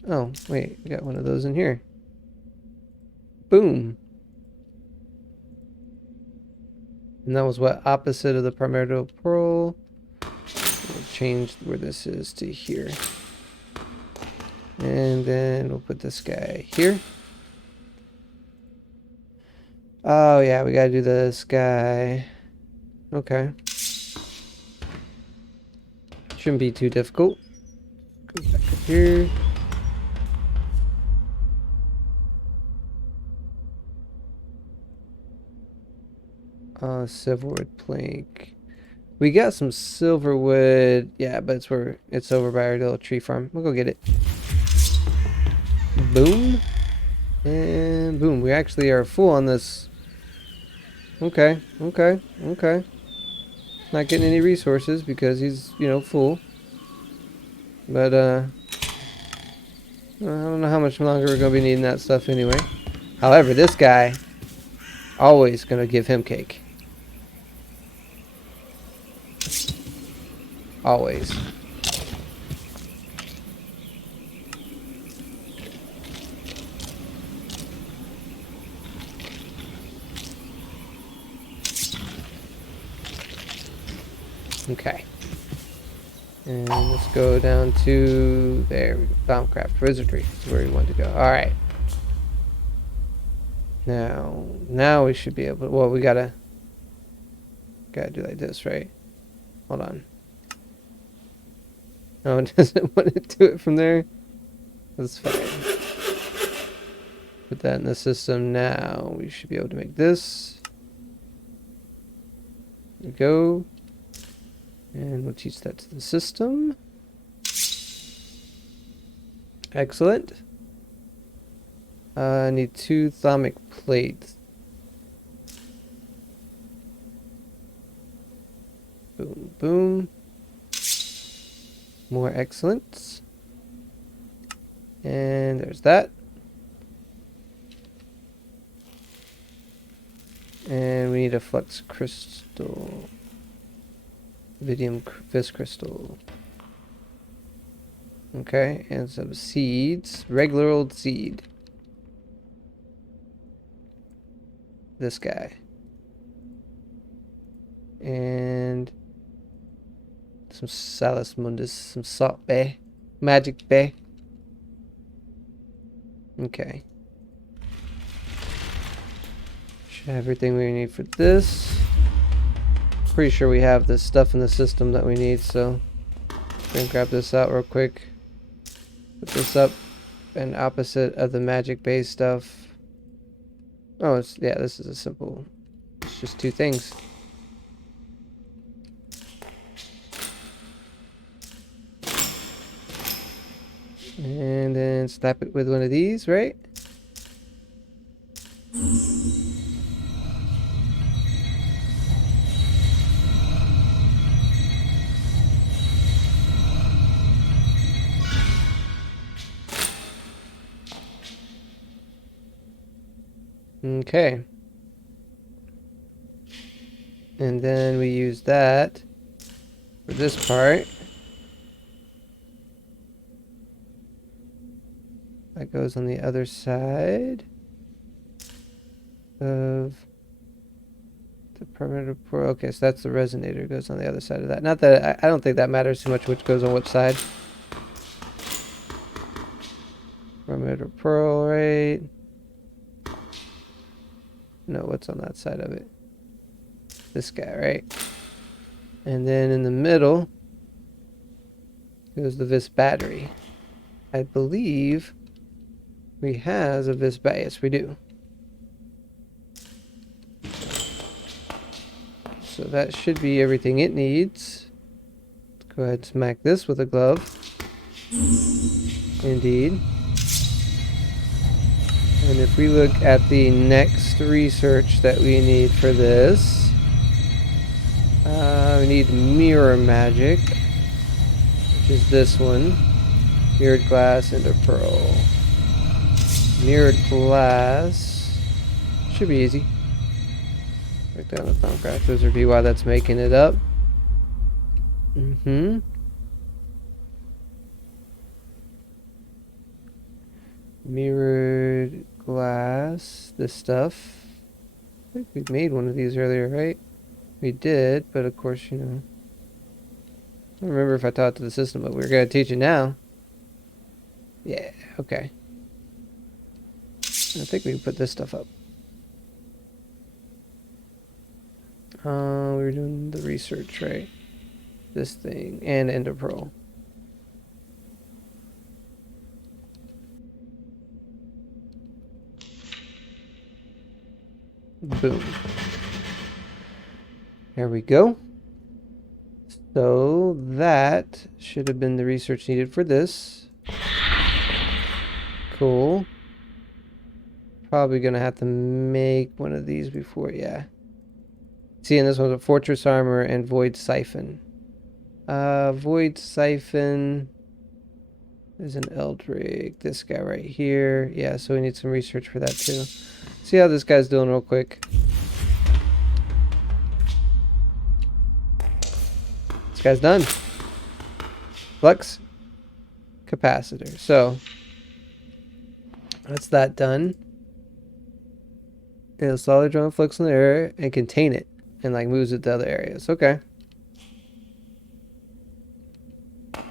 Oh, wait, we got one of those in here. Boom. And that was what? Opposite of the primordial pearl. We'll change where this is to here. And then we'll put this guy here. Oh, yeah, we gotta do this guy. Okay. Shouldn't be too difficult. Go back up here. Silverwood plank. We got some silverwood. Yeah, but it's over by our little tree farm. We'll go get it. Boom. And boom. We actually are full on this. Okay. Okay. Okay. Not getting any resources because he's, full. But, I don't know how much longer we're going to be needing that stuff anyway. However, this guy, always going to give him cake. Always. Okay. And let's go down to there. Thaumcraft Wizardry is where we want to go. Alright. Now we should be able to, well, we gotta do like this, right? Hold on. Oh, it doesn't want to do it from there? That's fine. Put that in the system now. We should be able to make this. There we go. And we'll teach that to the system. Excellent. I need 2 thaumic plates. Boom, boom. More excellent. And there's that. And we need a flux crystal. Vidium vis crystal. Okay, and some seeds. Regular old seed. This guy. And some Salus Mundus, some Salt Bay. Magic Bay. Okay. Should have everything we need for this. Pretty sure we have the stuff in the system that we need, so I'm gonna grab this out real quick. Put this up and opposite of the magic base stuff. Oh, yeah, this is a simple, it's just 2 things. And then slap it with one of these, right? Okay. And then we use that for this part. That goes on the other side of the perimeter portal. Okay, so that's the resonator. Goes on the other side of that. Not that I don't think that matters too much which goes on which side. Perimeter pearl, right? No, what's on that side of it? This guy, right? And then in the middle goes the Vis battery. I believe we have a Vis battery. Yes, we do. So that should be everything it needs. Let's go ahead and smack this with a glove. Indeed. And if we look at the next research that we need for this, we need mirror magic, which is this one. Mirrored glass and a pearl. Mirrored glass should be easy. Right down the Thaumcraft Wizardry while that's making it up. Mirrored glass, this stuff. I think we made one of these earlier, right? We did, but of course, I don't remember if I taught it to the system, but we're going to teach it now. Yeah, okay. I think we can put this stuff up. We were doing the research, right? This thing, and Ender Pearl. Boom. There we go. So that should have been the research needed for this. Cool. Probably gonna have to make one of these before, yeah. See, and this one's a Fortress Armor and Void Siphon. Void Siphon is an Eldrig. This guy right here. Yeah, so we need some research for that too. See how this guy's doing real quick. This guy's done. Flux capacitor. So that's that done. It'll slowly draw flux in the air and contain it, and like moves it to other areas. Okay.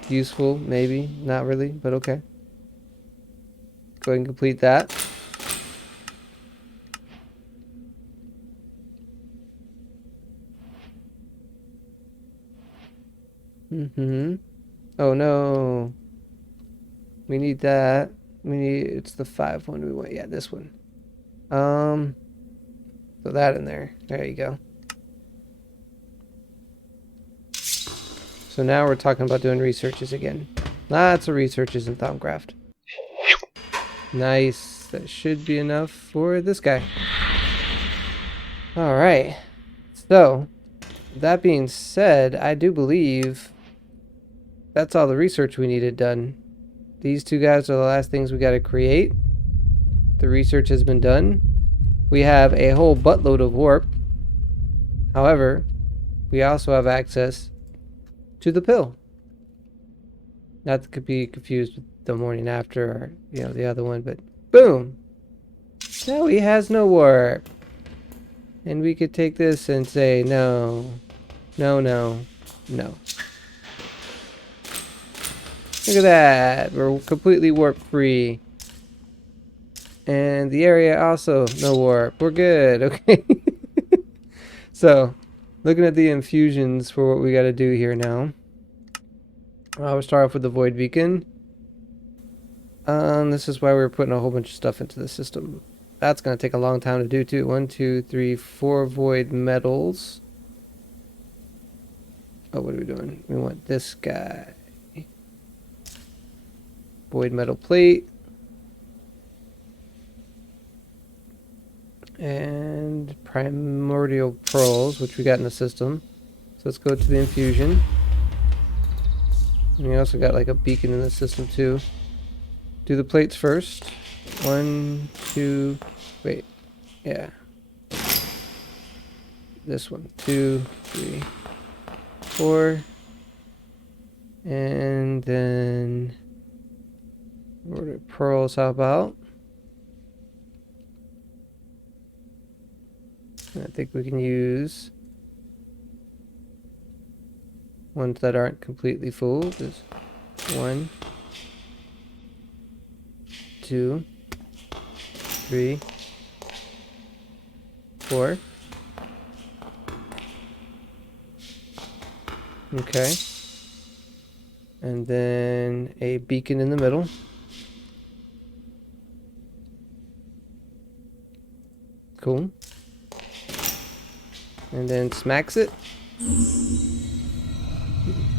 Useful, maybe, not really, but okay. Go ahead and complete that. Oh no. We need that. It's the 5 one we want. Yeah, this one. Throw that in there. There you go. So now we're talking about doing researches again. Lots of researches in Thaumcraft. Nice. That should be enough for this guy. Alright. So, that being said, I do believe that's all the research we needed done. These two guys are the last things we got to create. The research has been done. We have a whole buttload of warp. However, we also have access to the pill. Not to be confused with the morning after, or the other one, but boom! Now he has no warp. And we could take this and say no. No, no, no. Look at that! We're completely warp free. And the area also no warp. We're good, okay? So, looking at the infusions for what we got to do here now. We'll start off with the Void Beacon. This is why we're putting a whole bunch of stuff into the system. That's going to take a long time to do too. 1, 2, 3, 4 void metals. Oh, what are we doing? We want this guy. Void metal plate. And primordial pearls, which we got in the system. So let's go to the infusion. And we also got like a beacon in the system too. Do the plates first. 1, 2, wait, yeah. This one, 2, 3, 4. And then order pearls, how about? I think we can use ones that aren't completely full. Just 1, 2, 3, 4. Okay. And then a beacon in the middle. Cool. And then smacks it.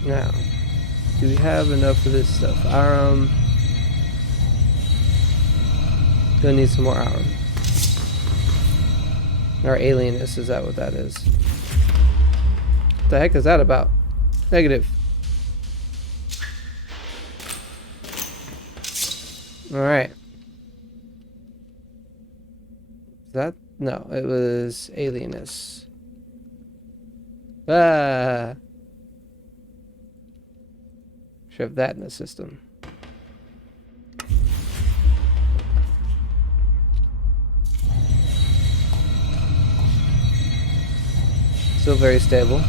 Now, do we have enough of this stuff? Gonna need some more arum. Our alienness, is that what that is? What the heck is that about? Negative. Alright. That? No, it was alienness. Ah. Should have that in the system. Still very stable.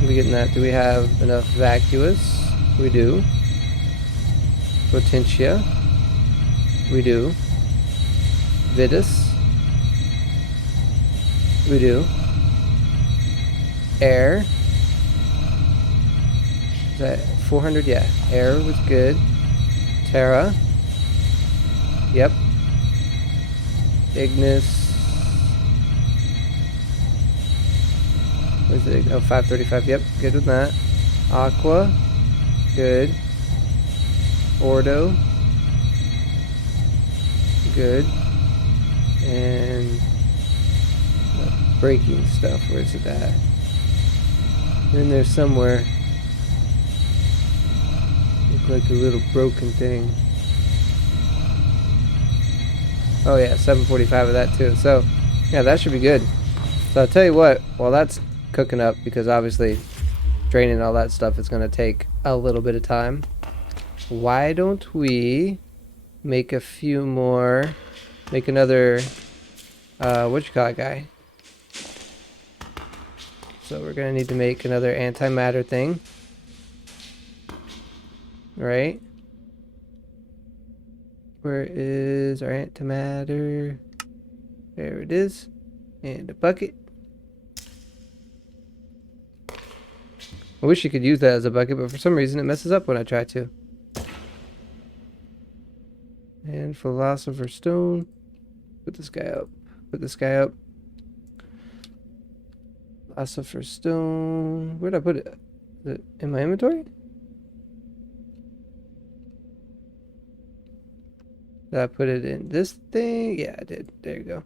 We're getting that. Do we have enough vacuous? We do. Potentia. We do. Vitus. We do. Air. Is that 400? Yeah. Air was good. Terra. Yep. Ignis. Where's it? Oh, 535. Yep, good with that. Aqua. Good. Ordo. Good. And braking stuff. Where's it at? In there somewhere. Look like a little broken thing. Oh yeah, 745 of that too. So yeah, that should be good. So I'll tell you what, while that's cooking up, because obviously draining all that stuff is going to take a little bit of time, why don't we make a few more, make another whatchamacallit guy. So we're going to need to make another antimatter thing, right? Where is our antimatter? There it is. And a bucket. I wish you could use that as a bucket, but for some reason it messes up when I try to. And Philosopher's Stone. Put this guy up. Put this guy up. Philosopher's Stone. Where'd I put it? Is it in my inventory? Did I put it in this thing? Yeah, I did. There you go.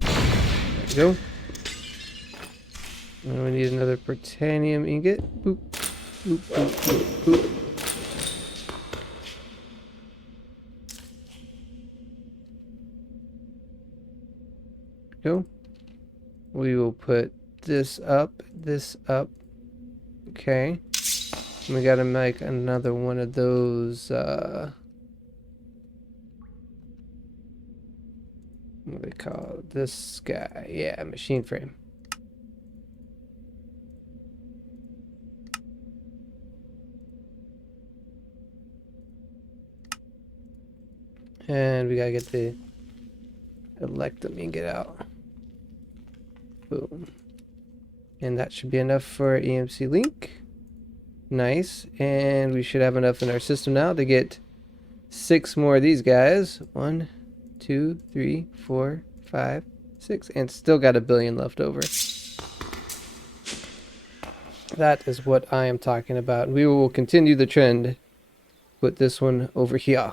There you go. And we need another Protanium ingot. Boop. Boop, boop, boop, boop. Go. We will put this up, this up. Okay. And we gotta make another one of those, what do they call it? This guy? Yeah, machine frame. And we gotta get the electrum ingot out. Boom. And that should be enough for EMC link. Nice. And we should have enough in our system now to get 6 more of these guys. 1, 2, 3, 4, 5, 6. And still got 1 billion left over. That is what I am talking about. We will continue the trend. Put this one over here.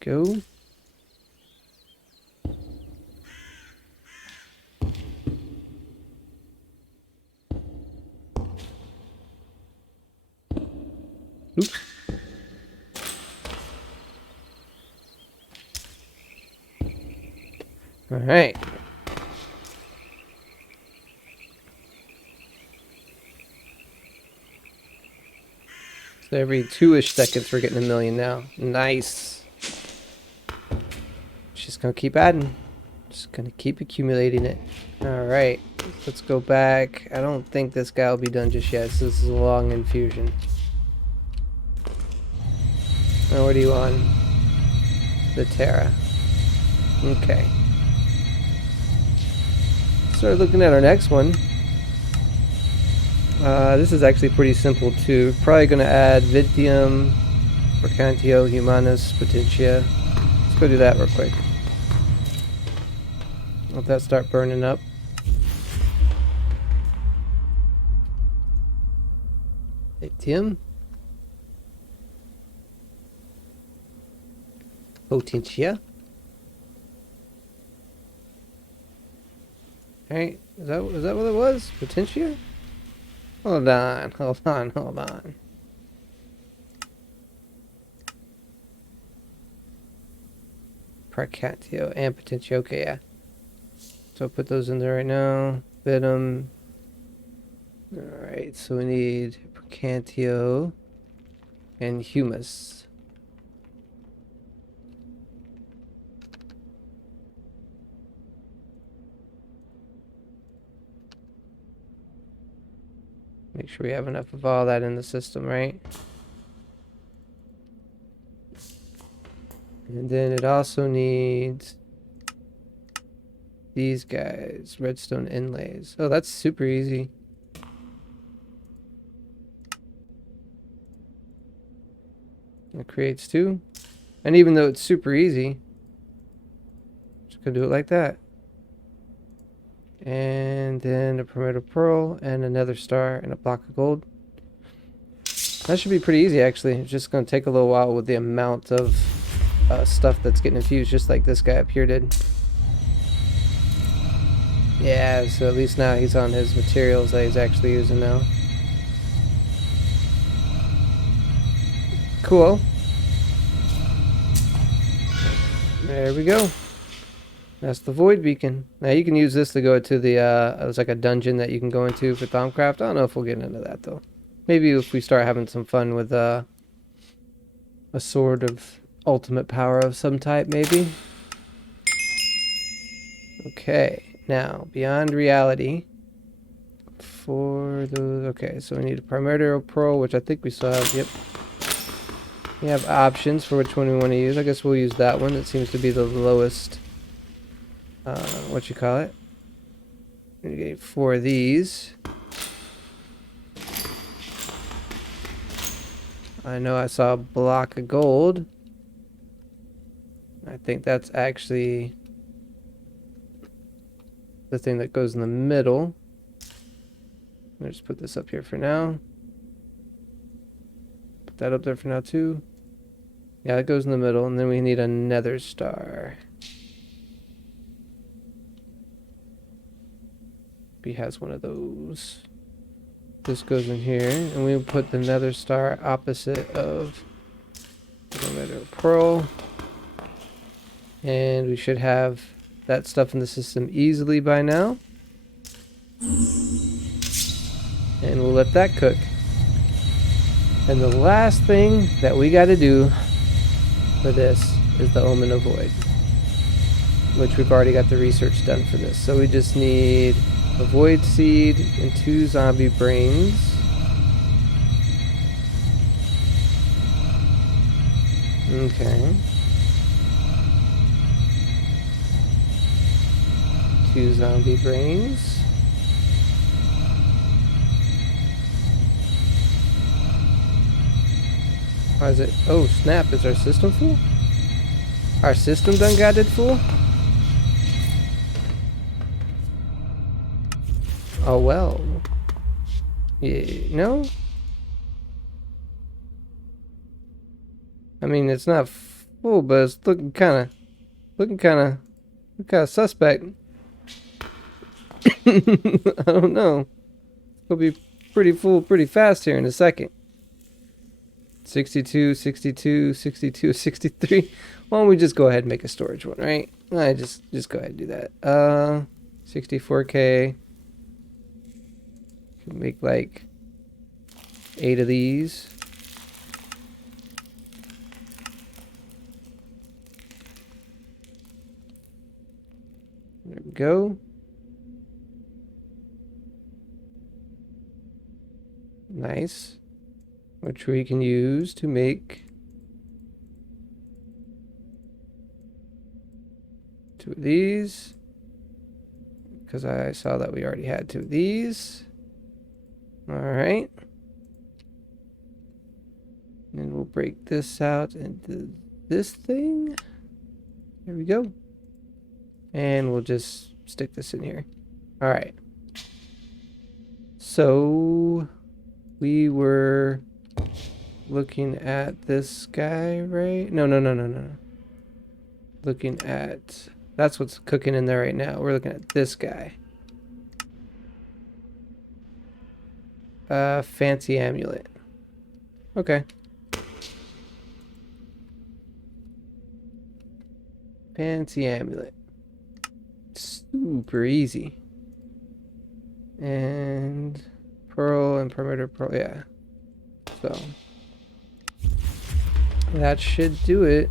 Go. Oops. All right. So every 2-ish seconds we're getting 1 million now. Nice. Just gonna keep adding. Just gonna keep accumulating it. Alright. Let's go back. I don't think this guy will be done just yet. So this is a long infusion. Now what are you on? The Terra. Okay. Start looking at our next one. This is actually pretty simple too. Probably gonna add Vitium, Mercantio, Humanus, Potentia. Let's go do that real quick. Let that start burning up. Vitium. Potentia. Alright, is that what it was? Potentia? Hold on, hold on, hold on. Mercantio and Potentia, okay, yeah. So I'll put those in there right now. Venom. Alright, so we need Mercantio and Humus. Make sure we have enough of all that in the system, right? And then it also needs these guys, redstone inlays. Oh, that's super easy. It creates 2. And even though it's super easy, just gonna do it like that. And then a primitive pearl and another star and a block of gold. That should be pretty easy, actually. It's just gonna take a little while with the amount of stuff that's getting infused, just like this guy up here did. Yeah, so at least now he's on his materials that he's actually using now. Cool. There we go. That's the void beacon. Now you can use this to go to the, it's like a dungeon that you can go into for Thaumcraft. I don't know if we'll get into that though. Maybe if we start having some fun with a sword of ultimate power of some type, maybe. Okay. Now, beyond reality, for those, okay, so we need a primordial pearl, which I think we still have, yep. We have options for which one we want to use. I guess we'll use that one. It seems to be the lowest, what you call it. We get 4 of these. I know I saw a block of gold. I think that's actually the thing that goes in the middle. I'll just put this up here for now. Put that up there for now too. Yeah, it goes in the middle, and then we need another star. He has one of those. This goes in here, and we'll put the nether star opposite of the nether pearl. And we should have that stuff in the system easily by now. And we'll let that cook. And the last thing that we got to do for this is the Omen of Void, which we've already got the research done for this. So we just need a void seed and 2 zombie brains. Okay. 2 zombie brains. Why is it? Oh snap, is our system full? Our system done got it full? Oh well. Yeah, no? I mean, it's not full, but it's looking kind of suspect. I don't know. It'll be pretty full pretty fast here in a second. 62, 62, 62, 63. Why don't we just go ahead and make a storage one, right? I just go ahead and do that. 64K. Can make like 8 of these. There we go. Nice. Which we can use to make 2 of these. Because I saw that we already had 2 of these. Alright. And we'll break this out into this thing. There we go. And we'll just stick this in here. Alright. So we were looking at this guy, right? No. Looking at... That's what's cooking in there right now. We're looking at this guy. Fancy amulet. Okay. Fancy amulet. Super easy. And pearl and perimeter pearl, yeah. So that should do it.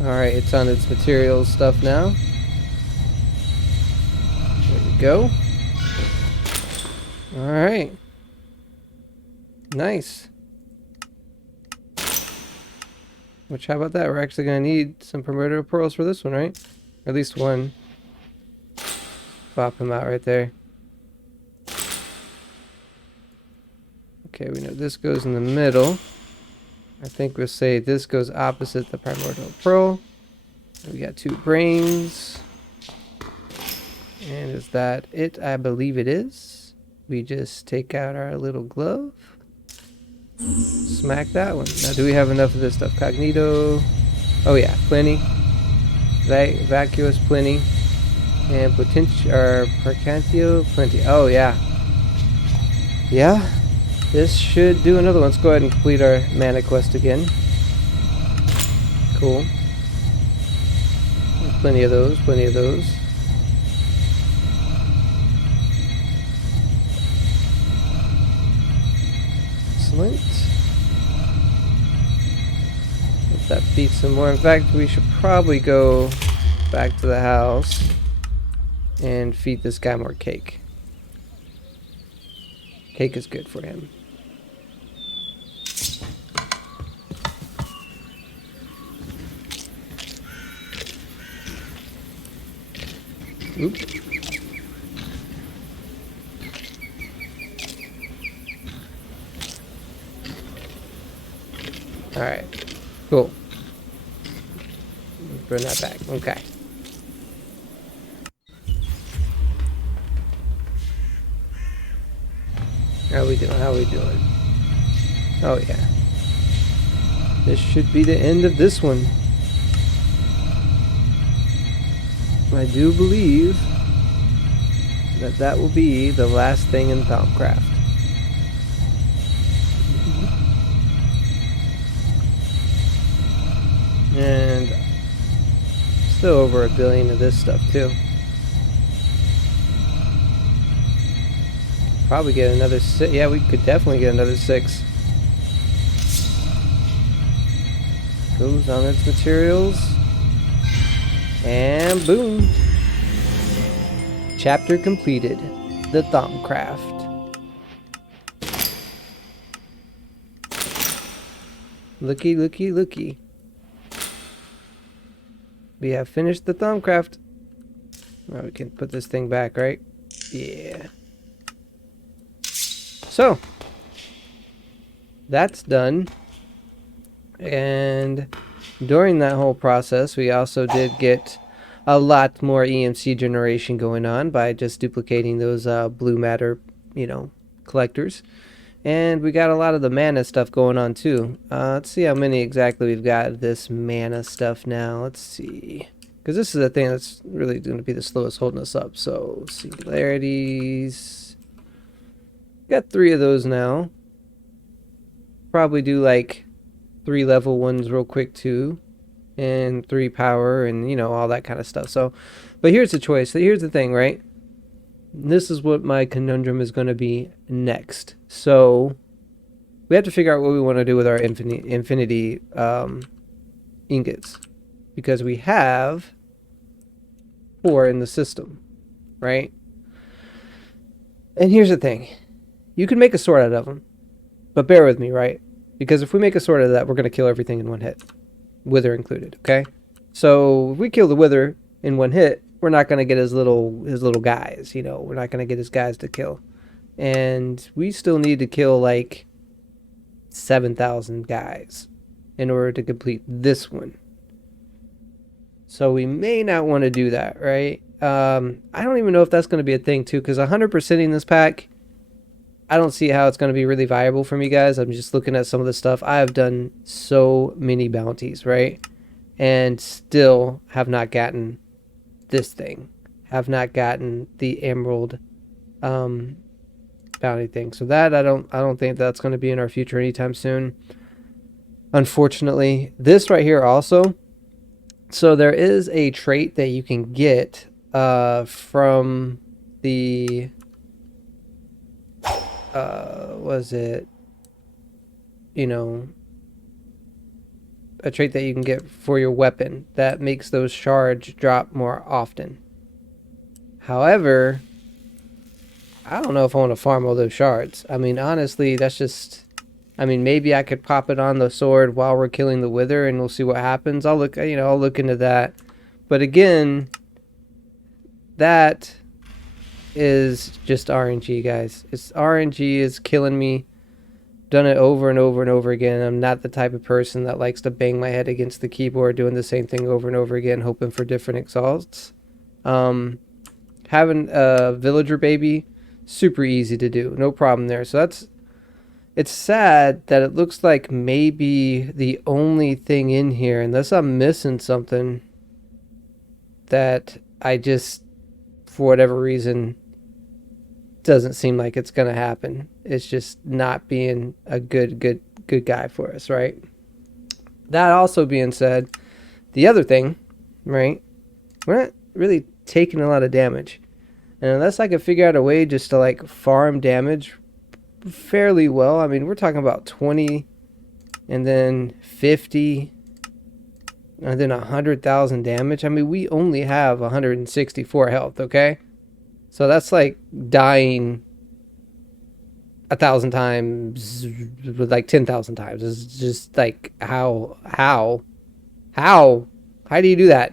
Alright, it's on its materials stuff now. There we go. Alright. Nice. Which, how about that? We're actually going to need some perimeter pearls for this one, right? Or at least one. Pop them out right there. Okay, we know this goes in the middle. I think we'll say this goes opposite the primordial pearl. We got 2 brains. And is that it? I believe it is. We just take out our little glove. Smack that one. Now, do we have enough of this stuff? Cognito. Oh yeah, plenty. Vacuous, plenty. And potential, or Percantio, plenty. Oh yeah. Yeah. This should do another one. Let's go ahead and complete our mana quest again. Cool. Plenty of those, plenty of those. Excellent. Let that beat some more. In fact, we should probably go back to the house and feed this guy more cake. Cake is good for him. Oop. Alright. Cool. Bring that back. Okay. How are we doing? How are we doing? Oh, yeah. This should be the end of this one. I do believe that that will be the last thing in Thaumcraft. And still over 1 billion of this stuff too. Probably get another 6. Yeah, we could definitely get another 6. Goes on its materials. And boom. Chapter completed. The Thaumcraft. Looky, looky, looky. We have finished the Thaumcraft. Well, we can put this thing back, right? Yeah. So, that's done. And during that whole process, we also did get a lot more EMC generation going on by just duplicating those blue matter, collectors. And we got a lot of the mana stuff going on too. Let's see how many exactly we've got of this mana stuff now. Let's see. Because this is the thing that's really going to be the slowest holding us up. So, singularities. Got 3 of those now. Probably do like 3 level ones real quick too. And 3 power and, all that kind of stuff. So, but here's the choice. Here's the thing, right? This is what my conundrum is going to be next. So we have to figure out what we want to do with our infinity ingots, because we have 4 in the system, right? And here's the thing. You can make a sword out of them, but bear with me, right? Because if we make a sword out of that, we're going to kill everything in one hit, wither included, okay? So if we kill the wither in one hit, we're not going to get his little guys, we're not going to get his guys to kill. And we still need to kill like 7,000 guys in order to complete this one. So we may not want to do that, right? I don't even know if that's going to be a thing too, because 100%ing this pack, I don't see how it's going to be really viable for me, guys. I'm just looking at some of the stuff. I have done so many bounties, right? And still have not gotten this thing. Have not gotten the emerald bounty thing. So that I don't think that's going to be in our future anytime soon. Unfortunately, this right here also. So there is a trait that you can get from the was it a trait that you can get for your weapon that makes those shards drop more often. However, I don't know if I want to farm all those shards. I mean, honestly, that's just, maybe I could pop it on the sword while we're killing the wither and we'll see what happens. I'll look into that. But again, that is just RNG, guys. It's RNG is killing me. done it over and over and over again. I'm not the type of person that likes to bang my head against the keyboard doing the same thing over and over again, hoping for different exhausts. Having a villager baby, super easy to do, no problem there. So it's sad that it looks like maybe the only thing in here, unless I'm missing something, that I just, for whatever reason, doesn't seem like it's going to happen. It's just not being a good guy for us, right? That also being said, the other thing, right, we're not really taking a lot of damage. And unless I could figure out a way just to like farm damage fairly well, I mean, we're talking about 20 and then 50 and then 100,000 damage. I mean, we only have 164 health, okay? So that's like dying 1,000 times, with like 10,000 times. It's just like, how do you do that?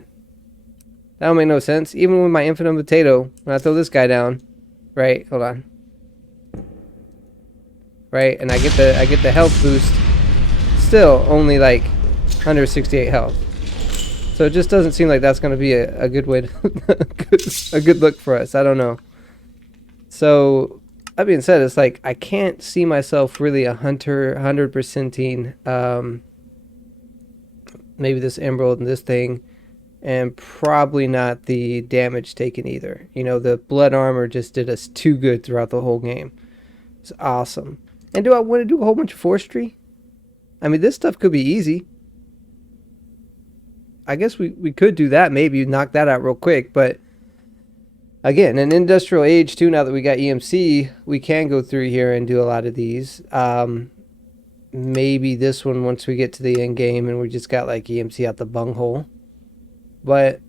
That don't make no sense. Even with my infinite potato, when I throw this guy down, right? Hold on. Right, and I get the health boost. Still only like 168 health. So it just doesn't seem like that's going to be a good way to a good look for us. I don't know. So that being said, it's like I can't see myself really a hunter 100%ing maybe this emerald and this thing, and probably not the damage taken either. You know, the blood armor just did us too good throughout the whole game. It's awesome. And do I want to do a whole bunch of forestry? I mean, this stuff could be easy. I guess we could do that, maybe knock that out real quick, but again, in industrial age too, now that we got EMC, we can go through here and do a lot of these. Maybe this one once we get to the end game and we just got like EMC out the bunghole. But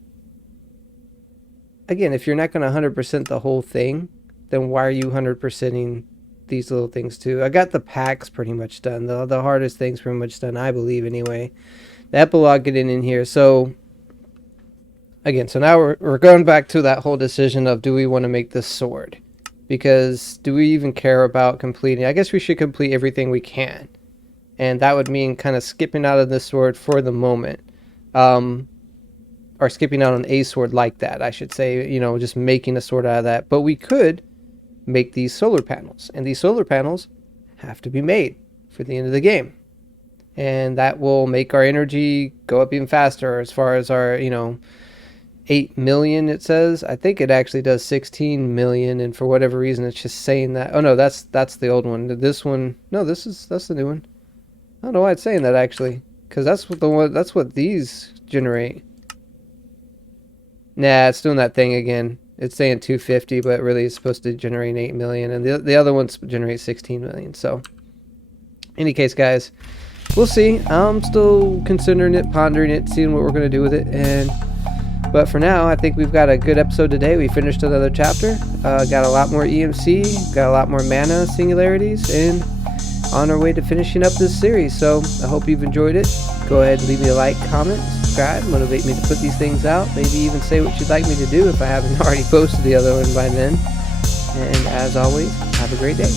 again, if you're not going to 100% the whole thing, then why are you 100%ing these little things too? I got the packs pretty much done. The hardest things pretty much done, I believe anyway. The epilogue getting in here. So again, so now we're going back to that whole decision of, do we want to make this sword? Because do we even care about completing? I guess we should complete everything we can. And that would mean kind of skipping out of this sword for the moment. Or skipping out on a sword like that, I should say. You know, just making a sword out of that. But we could make these solar panels. And these solar panels have to be made for the end of the game. And that will make our energy go up even faster as far as our, you know, 8 million it says. I think it actually does 16 million, and for whatever reason it's just saying that. Oh no, that's the old one. This one, no, that's the new one. I don't know why it's saying that actually, because that's what these generate. Nah, it's doing that thing again. It's saying 250, but really it's supposed to generate 8 million, and the other ones generate 16 million. So in any case, guys, we'll see. I'm still considering it, pondering it, seeing what we're going to do with it. But for now, I think we've got a good episode today. We finished another chapter. Got a lot more EMC, got a lot more mana singularities, and on our way to finishing up this series. So I hope you've enjoyed it. Go ahead and leave me a like, comment, subscribe, motivate me to put these things out. Maybe even say what you'd like me to do if I haven't already posted the other one by then. And as always, have a great day.